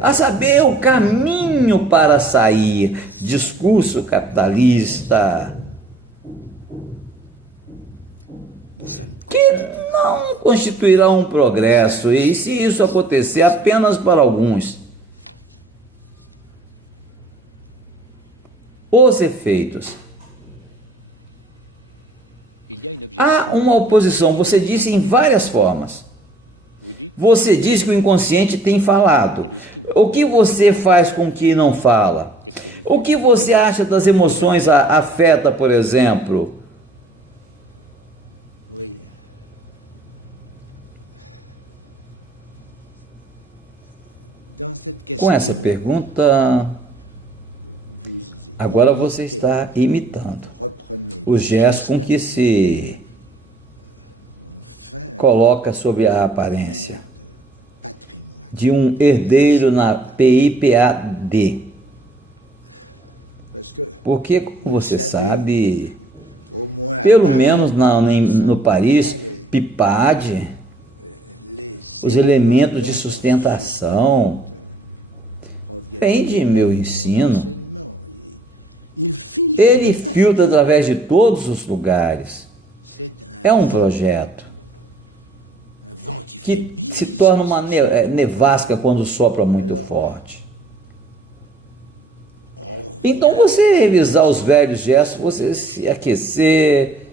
A saber, o caminho para sair. Discurso capitalista que não constituirá um progresso, e se isso acontecer apenas para alguns. Os efeitos. Há uma oposição, você disse em várias formas. Você diz que o inconsciente tem falado. O que você faz com que não fala? O que você acha das emoções afeta, por exemplo? Com essa pergunta, agora você está imitando os gestos com que se coloca sobre a aparência de um herdeiro na PIPAD. Porque, como você sabe, pelo menos no país, PIPAD, os elementos de sustentação, vem de meu ensino. Ele filtra através de todos os lugares. É um projeto que se torna uma nevasca quando sopra muito forte. Então, você revisar os velhos gestos, você se aquecer,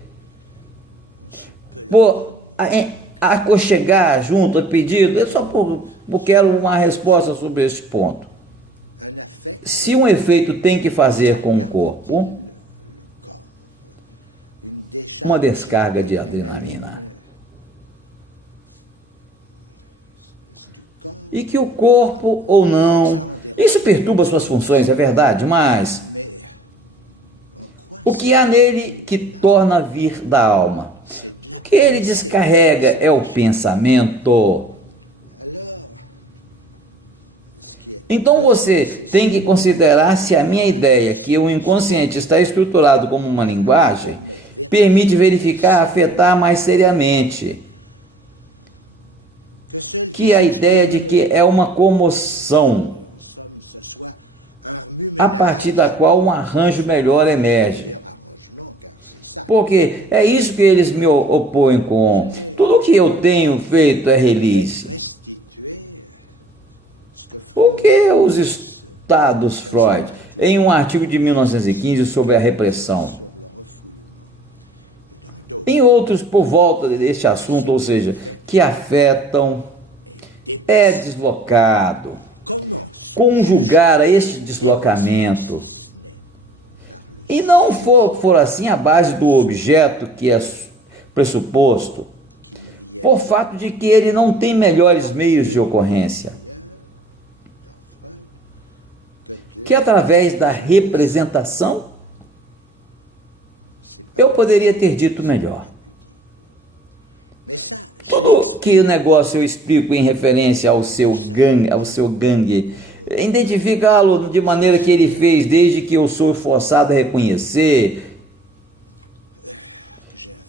aconchegar junto a pedido, é só porque quero uma resposta sobre este ponto. Se um efeito tem que fazer com o corpo, uma descarga de adrenalina. E que o corpo ou não, isso perturba suas funções, é verdade, mas o que há nele que torna a vir da alma? O que ele descarrega é o pensamento. Então você tem que considerar se a minha ideia que o inconsciente está estruturado como uma linguagem permite verificar, afetar mais seriamente que a ideia de que é uma comoção a partir da qual um arranjo melhor emerge. Porque é isso que eles me opõem com. Tudo que eu tenho feito é release. O que os estados Freud, em um artigo de 1915 sobre a repressão, em outros por volta deste assunto, ou seja, que afetam, é deslocado. Conjugar a este deslocamento e não for assim a base do objeto que é pressuposto, por fato de que ele não tem melhores meios de ocorrência, que através da representação eu poderia ter dito melhor. Tudo que o negócio eu explico em referência ao seu gangue, identificá-lo de maneira que ele fez desde que eu sou forçado a reconhecer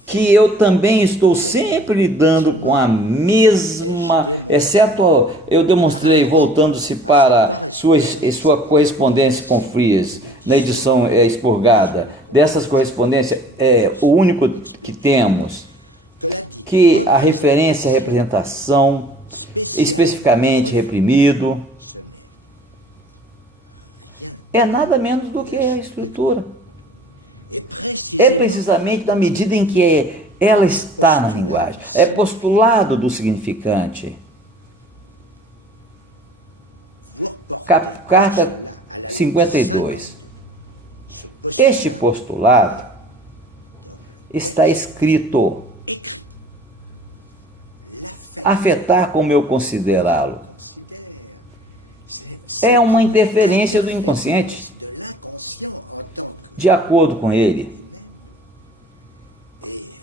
que eu também estou sempre lidando com a mesma, exceto eu demonstrei, voltando-se para sua correspondência com Frias, na edição expurgada, dessas correspondências, o único que temos, que a referência à representação, especificamente reprimido, é nada menos do que a estrutura. É precisamente na medida em que ela está na linguagem, é postulado do significante. Carta 52. Este postulado está escrito. Afetar como eu considerá-lo é uma interferência do inconsciente. De acordo com ele,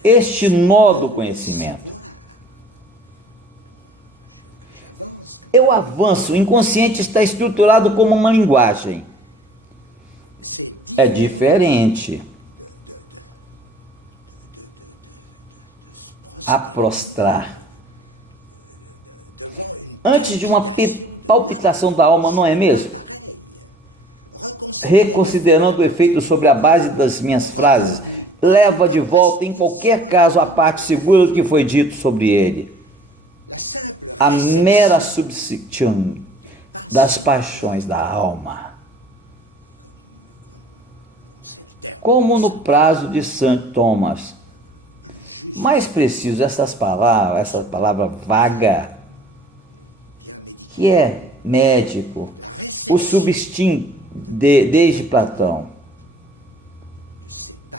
este nó do conhecimento, eu avanço, o inconsciente está estruturado como uma linguagem. É diferente. A prostrar. Antes de uma palpitação da alma, não é mesmo? Reconsiderando o efeito sobre a base das minhas frases, leva de volta, em qualquer caso, a parte segura do que foi dito sobre ele. A mera substituição das paixões da alma. Como no prazo de St. Thomas. Mais preciso, essa palavra vaga, que é médico, o substím desde Platão,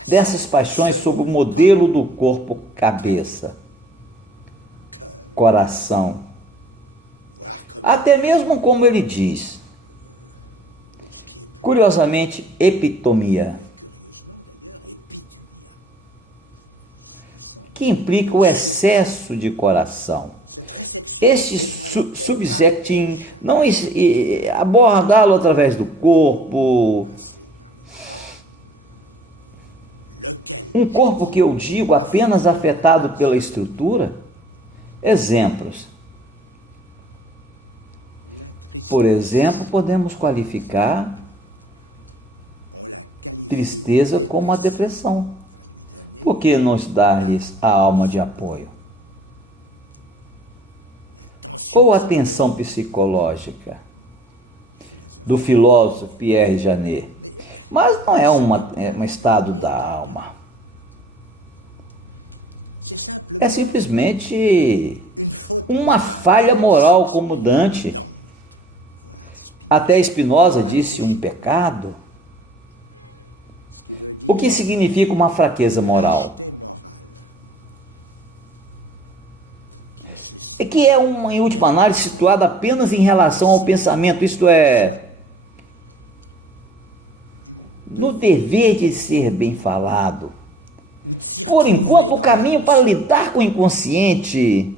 dessas paixões sob o modelo do corpo, cabeça, coração, até mesmo como ele diz, Curiosamente, epitomia, que implica o excesso de coração. Este subjecting não abordá-lo através do corpo, um corpo que eu digo apenas afetado pela estrutura. Exemplos. Por exemplo, podemos qualificar tristeza como a depressão. Por que não dar-lhes a alma de apoio? Ou a tensão psicológica do filósofo Pierre Janet. Mas não é um estado da alma. É simplesmente uma falha moral, como Dante. Até Spinoza disse um pecado. O que significa uma fraqueza moral? É que é em última análise, situada apenas em relação ao pensamento, isto é, no dever de ser bem falado. Por enquanto, o caminho para lidar com o inconsciente,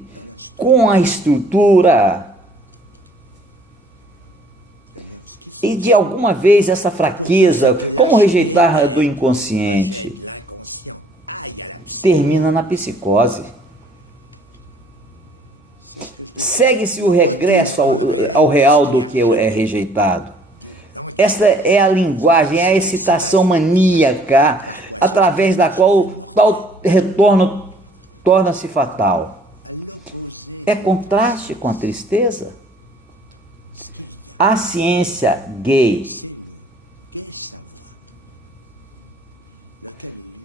com a estrutura, e de alguma vez essa fraqueza, como rejeitar do inconsciente, termina na psicose. Segue-se o regresso ao real do que é rejeitado. Essa é a linguagem, é a excitação maníaca, através da qual tal retorno torna-se fatal. É contraste com a tristeza. A ciência gay,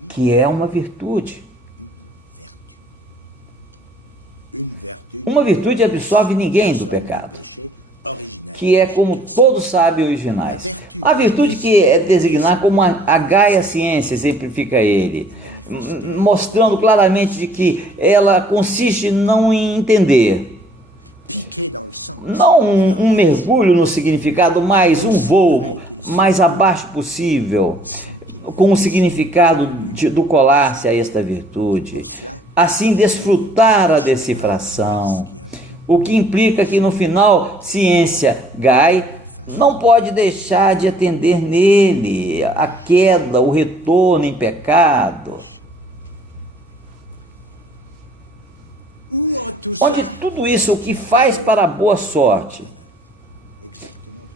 que é uma virtude. Uma virtude absorve ninguém do pecado, que é como todos sabem originais. A virtude que é designada como a Gaia Ciência, exemplifica ele, mostrando claramente de que ela consiste não em entender, não um mergulho no significado, mas um voo mais abaixo possível, com o significado do colar-se a esta virtude, assim desfrutar a decifração, o que implica que no final, ciência Gai não pode deixar de atender nele a queda, o retorno em pecado, onde tudo isso, o que faz para a boa sorte,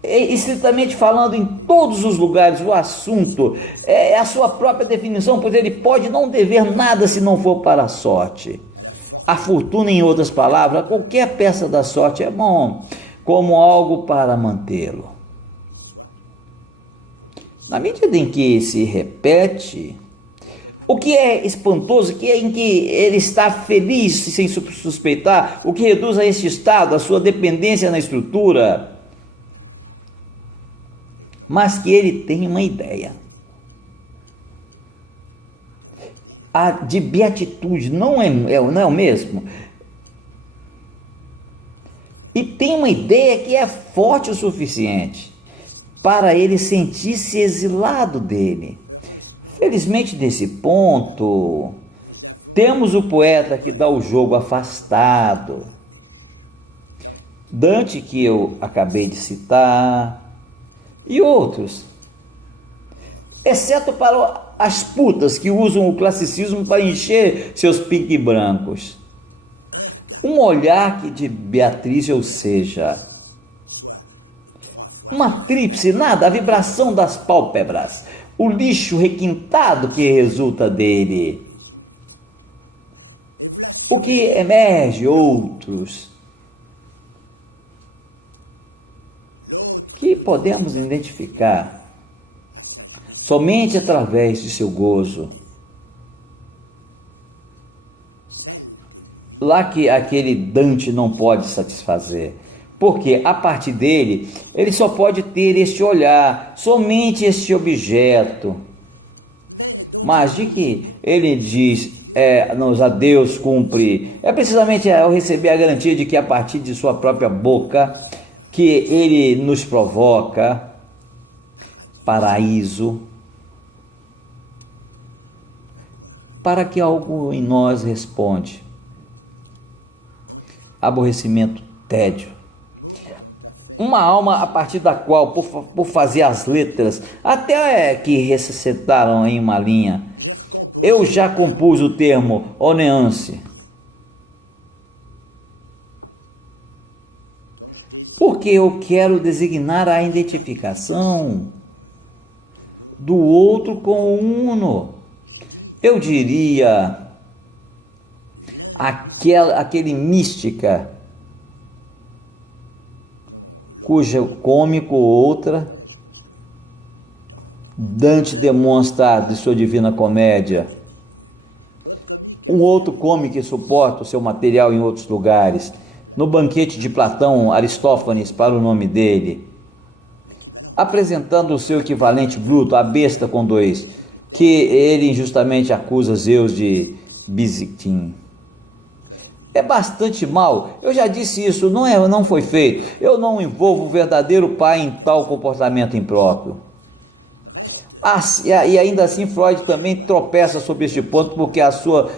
estritamente falando, em todos os lugares, o assunto é a sua própria definição, pois ele pode não dever nada se não for para a sorte. A fortuna, em outras palavras, qualquer peça da sorte é bom, como algo para mantê-lo. Na medida em que se repete, o que é espantoso, que é em que ele está feliz sem suspeitar, o que reduz a este estado, a sua dependência na estrutura, mas que ele tem uma ideia. A de beatitude, não é o mesmo? E tem uma ideia que é forte o suficiente para ele sentir-se exilado dele. Felizmente, nesse ponto, temos o poeta que dá o jogo afastado. Dante, que eu acabei de citar, e outros. Exceto para as putas que usam o classicismo para encher seus piques brancos. Um olhar que de Beatriz, ou seja, uma tríplice, nada, a vibração das pálpebras, o lixo requintado que resulta dele, o que emerge, outros, que podemos identificar somente através de seu gozo. Lá que aquele Dante não pode satisfazer, porque a partir dele, ele só pode ter este olhar, somente este objeto. Mas de que ele diz, a Deus cumpre, é precisamente ao receber a garantia de que a partir de sua própria boca, que ele nos provoca, paraíso, para que algo em nós responde: aborrecimento, tédio. Uma alma a partir da qual, por fazer as letras, até que ressuscitaram em uma linha, eu já compus o termo oneance. Porque eu quero designar a identificação do outro com o uno. Eu diria aquele mística cujo cômico outra, Dante demonstra de sua Divina Comédia, um outro cômico que suporta o seu material em outros lugares, no banquete de Platão, Aristófanes, para o nome dele, apresentando o seu equivalente bruto, a besta com dois, que ele injustamente acusa Zeus de Bisitim. É bastante mal, eu já disse isso, não foi feito. Eu não envolvo o verdadeiro pai em tal comportamento impróprio. E ainda assim Freud também tropeça sobre este ponto, porque a sua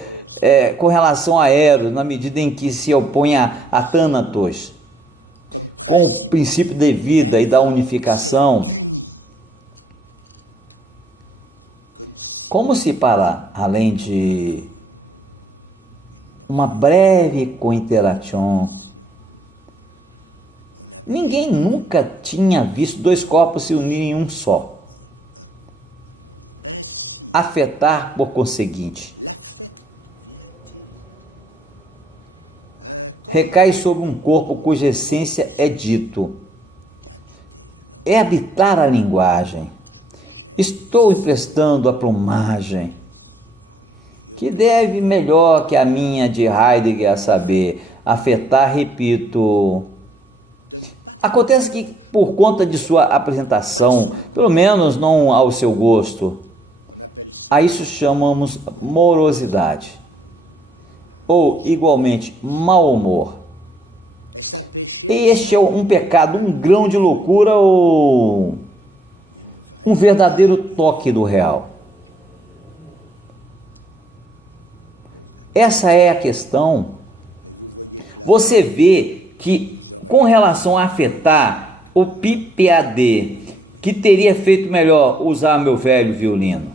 com relação a Eros, na medida em que se opõe a Thanatos, com o princípio de vida e da unificação, como se para além de uma breve cointeração, ninguém nunca tinha visto dois corpos se unirem em um só. Afetar, por conseguinte, recai sobre um corpo cuja essência é dito, é habitar a linguagem. Estou emprestando a plumagem, que deve melhor que a minha de Heidegger, a saber, afetar, repito. Acontece que, por conta de sua apresentação, pelo menos não ao seu gosto, a isso chamamos morosidade, ou, igualmente, mau humor. Este é um pecado, um grão de loucura ou um verdadeiro toque do real? Essa é a questão. Você vê que, com relação a afetar, o PPAD, que teria feito melhor usar meu velho violino,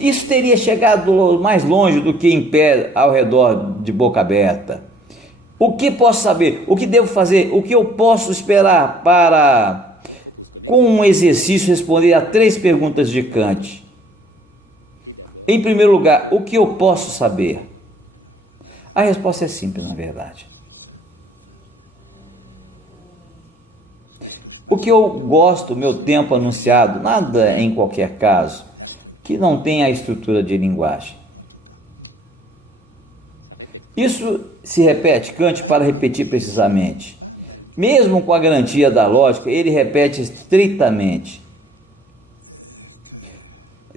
isso teria chegado mais longe do que em pé ao redor de boca aberta. O que posso saber? O que devo fazer? O que eu posso esperar para, com um exercício, responder a 3 perguntas de Kant? Em primeiro lugar, o que eu posso saber? A resposta é simples, na verdade. O que eu gosto, meu tempo anunciado, nada em qualquer caso, que não tenha a estrutura de linguagem. Isso se repete, Kant, para repetir precisamente. Mesmo com a garantia da lógica, ele repete estritamente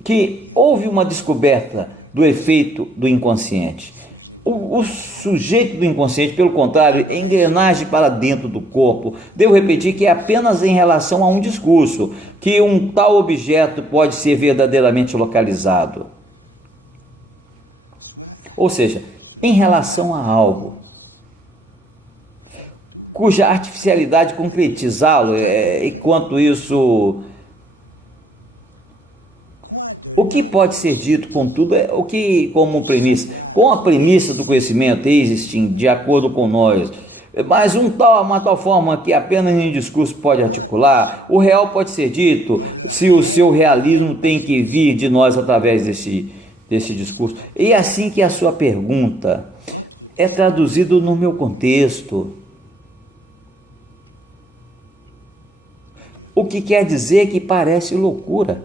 que houve uma descoberta do efeito do inconsciente. O sujeito do inconsciente, pelo contrário, é engrenagem para dentro do corpo. Devo repetir que é apenas em relação a um discurso que um tal objeto pode ser verdadeiramente localizado. Ou seja, em relação a algo cuja artificialidade concretizá-lo, enquanto isso, o que pode ser dito, contudo, é o que, como premissa, com a premissa do conhecimento existem de acordo com nós, mas uma tal forma que apenas em discurso pode articular, o real pode ser dito, se o seu realismo tem que vir de nós através desse discurso. E é assim que a sua pergunta é traduzida no meu contexto. O que quer dizer que parece loucura.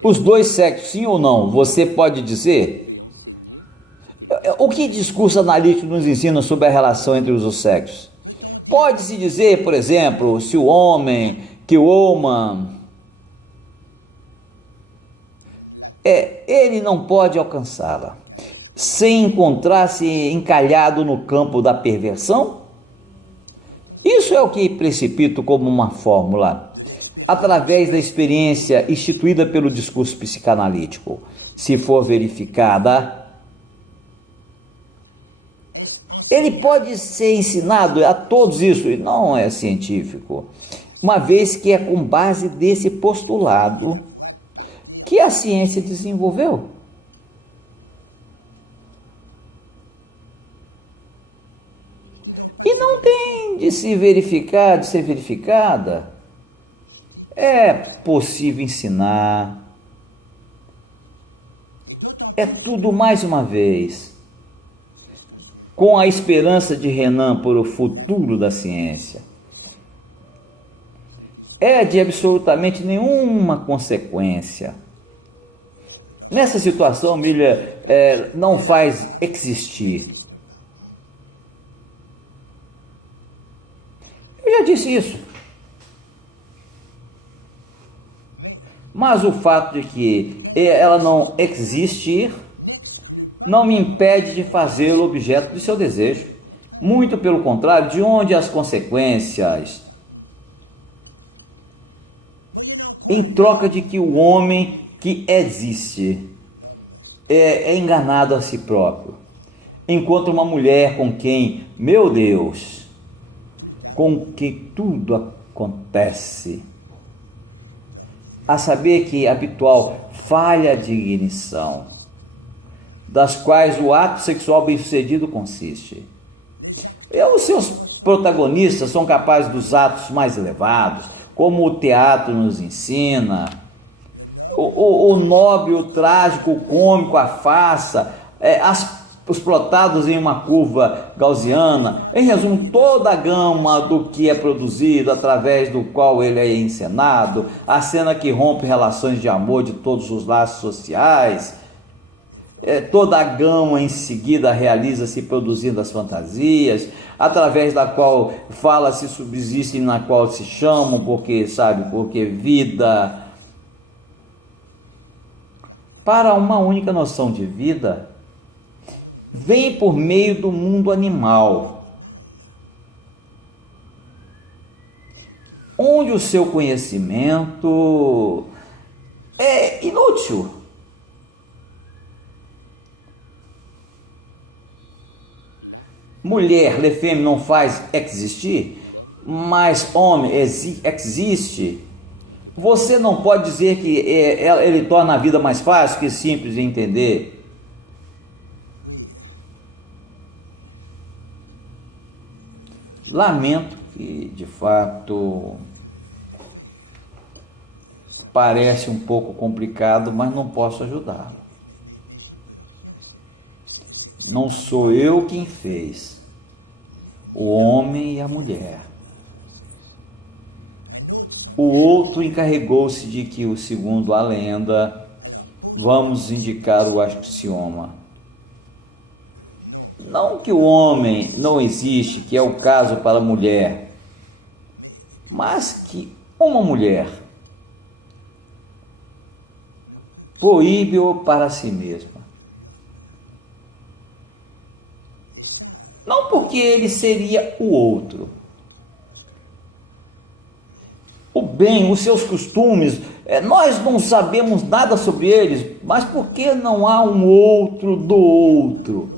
Os dois sexos, sim ou não? Você pode dizer? O que discurso analítico nos ensina sobre a relação entre os sexos? Pode-se dizer, por exemplo, se o homem, que o homem, ele não pode alcançá-la sem encontrar-se encalhado no campo da perversão? Isso é o que precipito como uma fórmula, através da experiência instituída pelo discurso psicanalítico. Se for verificada, ele pode ser ensinado a todos isso, e não é científico, uma vez que é com base desse postulado que a ciência desenvolveu. E não tem de se verificar, de ser verificada. É possível ensinar. É tudo mais uma vez com a esperança de Renan por o futuro da ciência. É de absolutamente nenhuma consequência. Nessa situação, Miriam, não faz existir. Eu já disse isso. Mas o fato de que ela não existir não me impede de fazê-lo objeto de seu desejo. Muito pelo contrário, de onde as consequências? Em troca de que o homem que existe é enganado a si próprio, encontra uma mulher com quem, meu Deus, com que tudo acontece, a saber que habitual falha de ignição, das quais o ato sexual bem-sucedido consiste. Os seus protagonistas são capazes dos atos mais elevados, como o teatro nos ensina, o nobre, o trágico, o cômico, a farsa, os plotados em uma curva gaussiana, em resumo, toda a gama do que é produzido, através do qual ele é encenado, a cena que rompe relações de amor de todos os laços sociais, toda a gama em seguida realiza-se produzindo as fantasias, através da qual fala-se, subsistem, na qual se chamam, porque vida. Para uma única noção de vida, vem por meio do mundo animal, onde o seu conhecimento é inútil. Mulher, le femme, não faz existir, mas homem existe. Você não pode dizer que ele torna a vida mais fácil, que simples de entender. Lamento que, de fato, parece um pouco complicado, mas não posso ajudar. Não sou eu quem fez, o homem e a mulher. O outro encarregou-se de que, segundo a lenda, vamos indicar o axioma. Não que o homem não existe, que é o caso para a mulher, mas que uma mulher proíbe-o para si mesma. Não porque ele seria o outro. O bem, os seus costumes, nós não sabemos nada sobre eles, mas porque não há um outro do outro.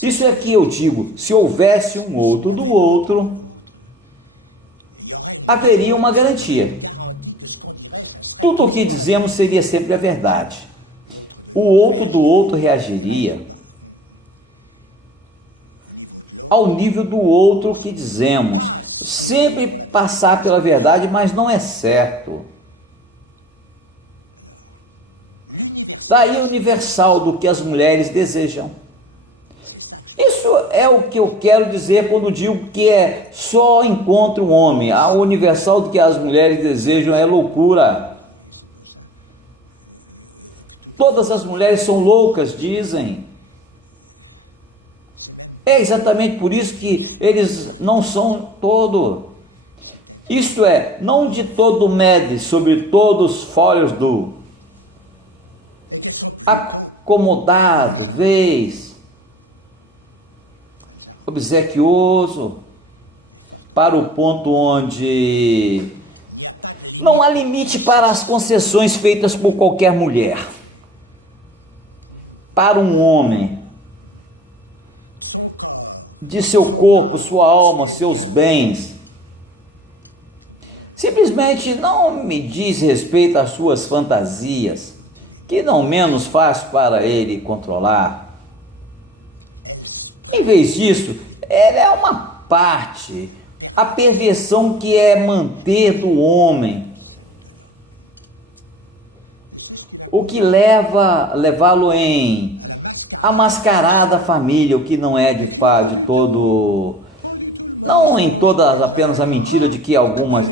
Isso é que eu digo, se houvesse um outro do outro, haveria uma garantia. Tudo o que dizemos seria sempre a verdade. O outro do outro reagiria ao nível do outro que dizemos. Sempre passar pela verdade, mas não é certo. Daí o universal do que as mulheres desejam. Isso é o que eu quero dizer quando digo que só encontra um homem. O universal do que as mulheres desejam é loucura. Todas as mulheres são loucas, dizem. É exatamente por isso que eles não são todo. Isto é, não de todo mede sobre todos os folhos do. acomodado, vez, obsequioso, para o ponto onde não há limite para as concessões feitas por qualquer mulher. Para um homem, de seu corpo, sua alma, seus bens, simplesmente não me diz respeito às suas fantasias, que não menos fácil para ele controlar. Em vez disso, ela é uma parte, a perversão que é manter do homem, o que levá-lo em a mascarada família, o que não é de todo, não em todas apenas a mentira de que algumas,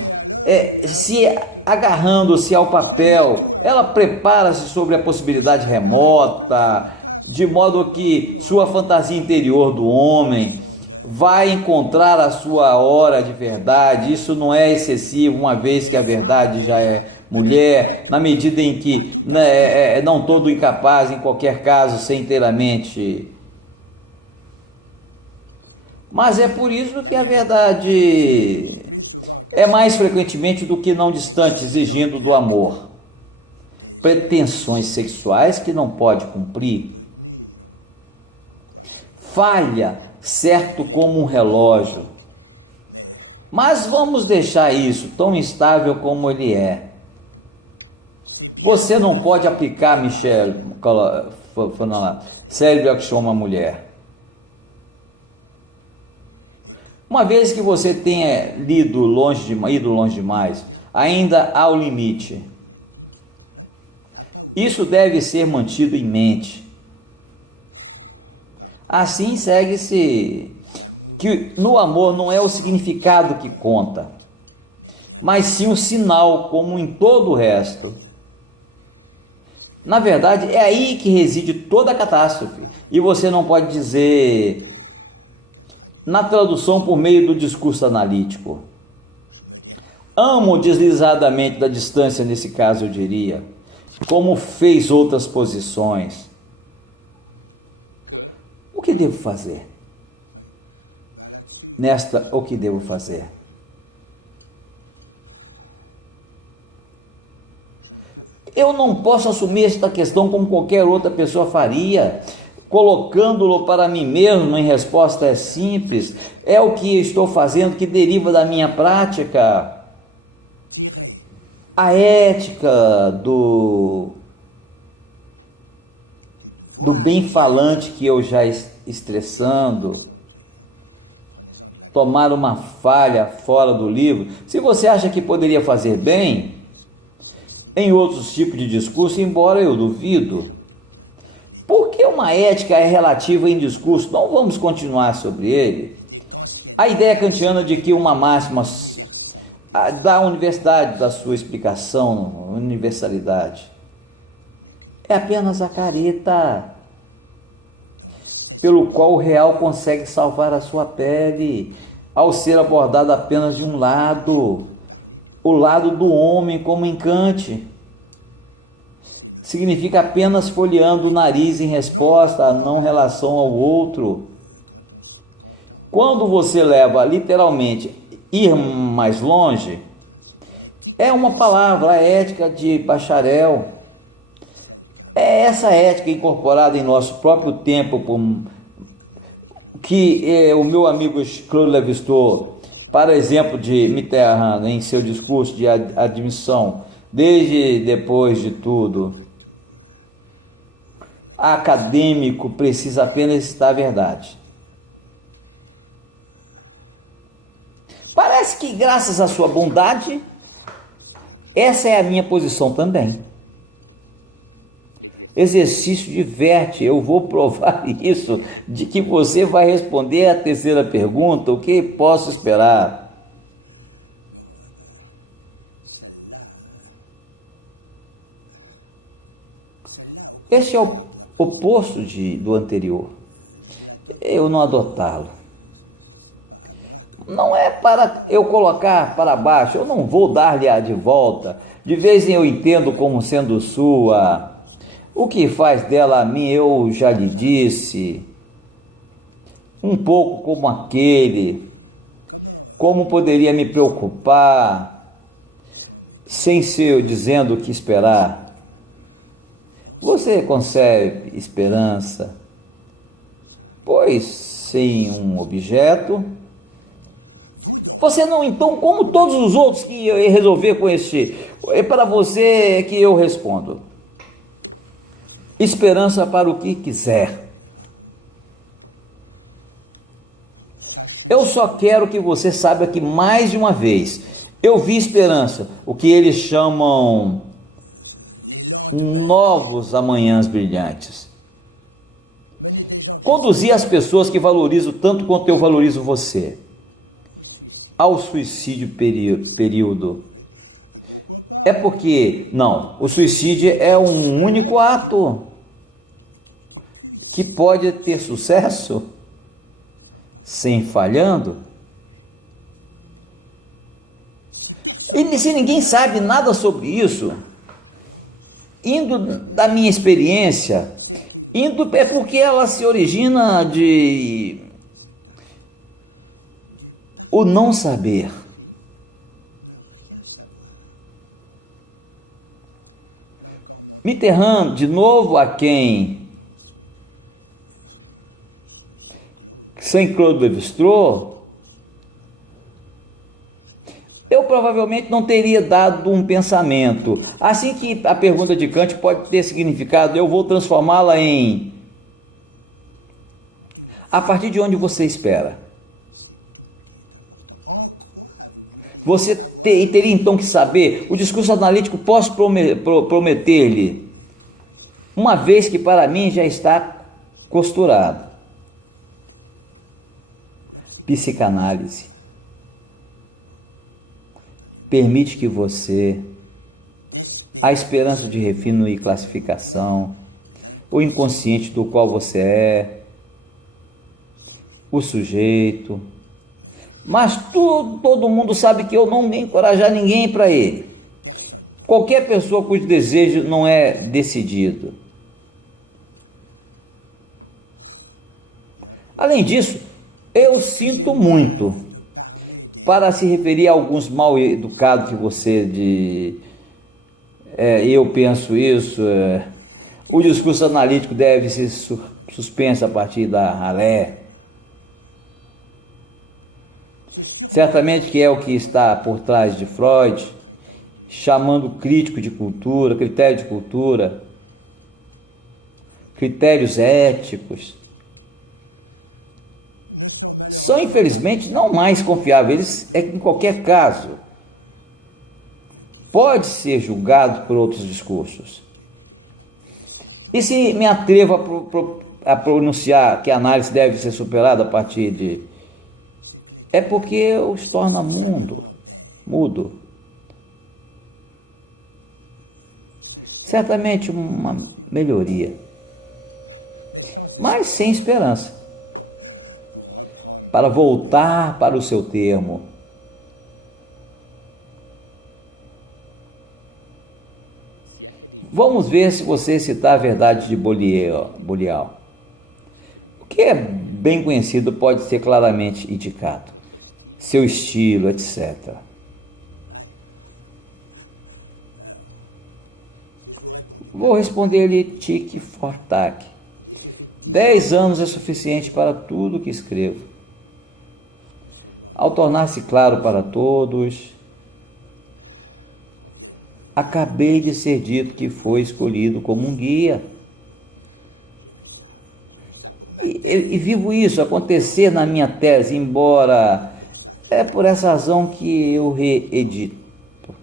se agarrando-se ao papel, ela prepara-se sobre a possibilidade remota, de modo que sua fantasia interior do homem vai encontrar a sua hora de verdade. Isso não é excessivo, uma vez que a verdade já é mulher, na medida em que não todo incapaz, em qualquer caso, ser inteiramente. Mas é por isso que a verdade é mais frequentemente do que não distante, exigindo do amor pretensões sexuais que não pode cumprir. Falha, certo como um relógio. Mas vamos deixar isso tão instável como ele é. Você não pode aplicar, Michel, cérebro action uma mulher. Uma vez que você tenha ido longe demais, ainda há o limite. Isso deve ser mantido em mente. Assim segue-se que no amor não é o significado que conta, mas sim o sinal, como em todo o resto. Na verdade, é aí que reside toda a catástrofe, e você não pode dizer na tradução por meio do discurso analítico. Amo deslizadamente da distância, nesse caso eu diria, como fez outras posições. O que devo fazer? O que devo fazer? Eu não posso assumir esta questão como qualquer outra pessoa faria, colocando-lo para mim mesmo em resposta simples. É o que estou fazendo, que deriva da minha prática. A ética do bem-falante que eu já estressando, tomar uma falha fora do livro. Se você acha que poderia fazer bem em outros tipos de discurso, embora eu duvido, porque uma ética é relativa em discurso, não vamos continuar sobre ele. A ideia kantiana de que uma máxima da universidade, da sua explicação, universalidade, é apenas a careta pelo qual o real consegue salvar a sua pele, ao ser abordado apenas de um lado, o lado do homem como em Kant. Significa apenas folheando o nariz em resposta a não relação ao outro. Quando você leva literalmente ir mais longe, é uma palavra, a ética de bacharel. É essa ética incorporada em nosso próprio tempo, que o meu amigo Claude Lévi-Strauss, para exemplo de Mitterrand, em seu discurso de admissão, desde depois de tudo, acadêmico precisa apenas citar a verdade. Parece que graças à sua bondade, essa é a minha posição também. Exercício diverte, eu vou provar isso, de que você vai responder a terceira pergunta, o que posso esperar? Este é o oposto do anterior. Eu não adotá-lo. Não é para eu colocar para baixo, eu não vou dar-lhe a de volta. De vez em eu entendo como sendo sua. O que faz dela a mim, eu já lhe disse, um pouco como aquele, como poderia me preocupar, sem ser eu dizendo o que esperar. Você concebe esperança, pois sem um objeto, você não, então, como todos os outros que eu ia resolver com este, é para você que eu respondo. Esperança para o que quiser. Eu só quero que você saiba que mais de uma vez eu vi esperança, o que eles chamam novos amanhãs brilhantes. Conduzir as pessoas que valorizo tanto quanto eu valorizo você ao suicídio período. É porque, não, o suicídio é um único ato que pode ter sucesso sem falhando. E se ninguém sabe nada sobre isso, indo da minha experiência, é porque ela se origina de o não saber. Mitterrand, de novo a quem Saint-Claude Lévi-Strauss, eu provavelmente não teria dado um pensamento. Assim que a pergunta de Kant pode ter significado, eu vou transformá-la em a partir de onde você espera. Você teria então que saber, o discurso analítico posso prometer-lhe, uma vez que para mim já está costurado. Psicanálise permite que você, a esperança de refino e classificação, o inconsciente do qual você é, o sujeito, mas todo mundo sabe que eu não vou encorajar ninguém para ele. Qualquer pessoa cujo desejo não é decidido. Além disso, eu sinto muito, para se referir a alguns mal educados que você eu penso isso, o discurso analítico deve ser suspenso a partir da ralé. Certamente que é o que está por trás de Freud, chamando crítico de cultura, critério de cultura, critérios éticos. São, infelizmente, não mais confiáveis, em qualquer caso. Pode ser julgado por outros discursos. E se me atrevo a pronunciar que a análise deve ser superada a partir de... é porque os torna mudo. Certamente uma melhoria, mas sem esperança. Para voltar para o seu termo. Vamos ver se você citar a verdade de Boileau. O que é bem conhecido pode ser claramente indicado. Seu estilo, etc. Vou responder-lhe tic for tac. 10 anos é suficiente para tudo o que escrevo. Ao tornar-se claro para todos, acabei de ser dito que foi escolhido como um guia. E vivo isso acontecer na minha tese, embora é por essa razão que eu reedito.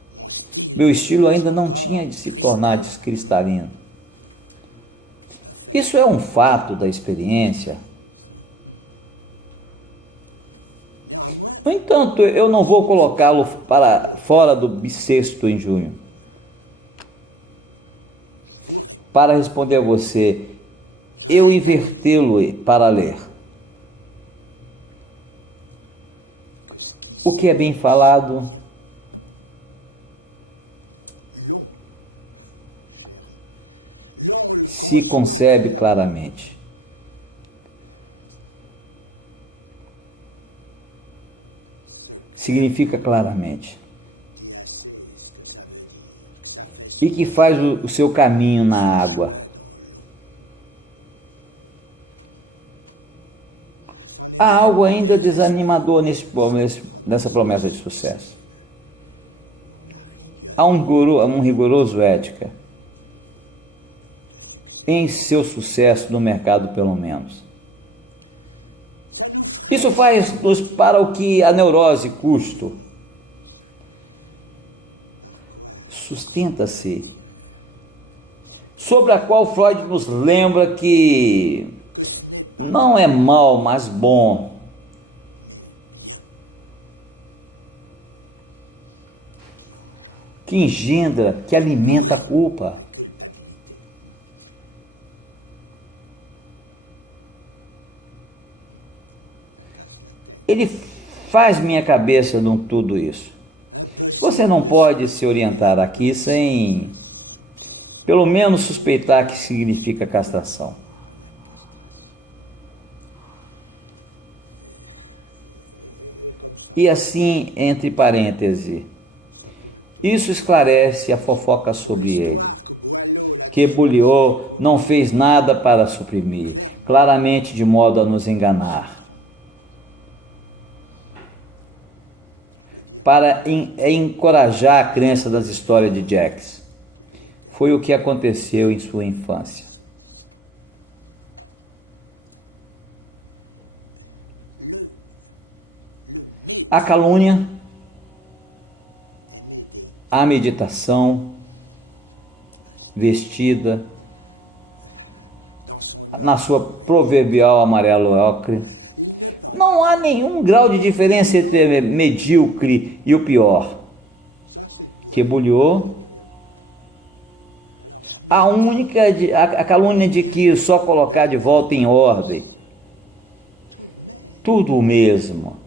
Meu estilo ainda não tinha de se tornar descristalino. Isso é um fato da experiência. No entanto, eu não vou colocá-lo para fora do bissexto em junho. Para responder a você, eu invertê-lo para ler. O que é bem falado se concebe claramente. Significa claramente. E que faz o seu caminho na água. Há algo ainda desanimador nessa promessa de sucesso. Há um rigoroso ética em seu sucesso no mercado, pelo menos. Isso faz-nos para o que a neurose custo sustenta-se, sobre a qual Freud nos lembra que não é mal, mas bom. Que engendra, que alimenta a culpa. Ele faz minha cabeça de tudo isso. Você não pode se orientar aqui sem, pelo menos, suspeitar que significa castração. E assim, entre parênteses, isso esclarece a fofoca sobre ele, que Beaulieu não fez nada para suprimir, claramente de modo a nos enganar. Para encorajar a crença das histórias de Jacques. Foi o que aconteceu em sua infância. A calúnia, a meditação vestida na sua proverbial amarelo ocre. Não há nenhum grau de diferença entre medíocre e o pior. Que Beaulieu, a calúnia de que só colocar de volta em ordem. Tudo o mesmo.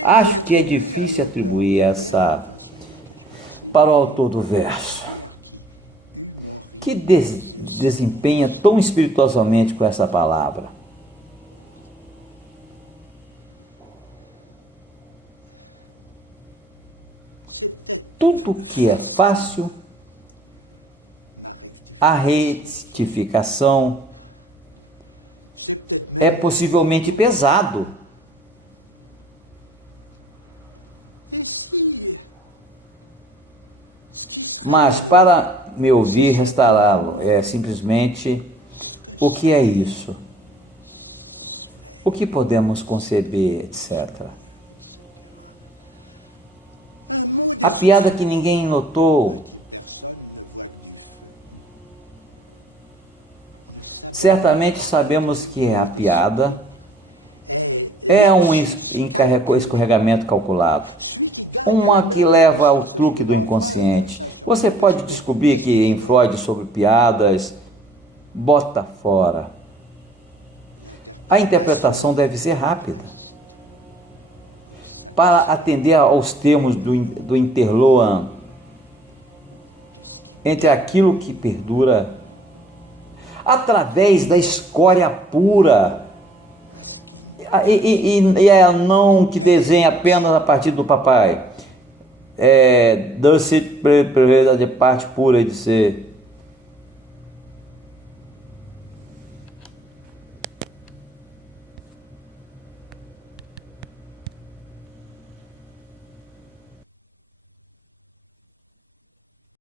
Acho que é difícil atribuir essa para o autor do verso, que desempenha tão espirituosamente com essa palavra. Tudo que é fácil, a retificação é possivelmente pesado. Mas para me ouvir, restaurá-lo é simplesmente o que é isso? O que podemos conceber, etc. A piada que ninguém notou. Certamente sabemos que a piada é um escorregamento calculado, uma que leva ao truque do inconsciente. Você pode descobrir que em Freud sobre piadas, bota fora. A interpretação deve ser rápida, para atender aos termos do interloan entre aquilo que perdura através da escória pura e a não que desenha apenas a partir do papai. Doce de parte pura de ser.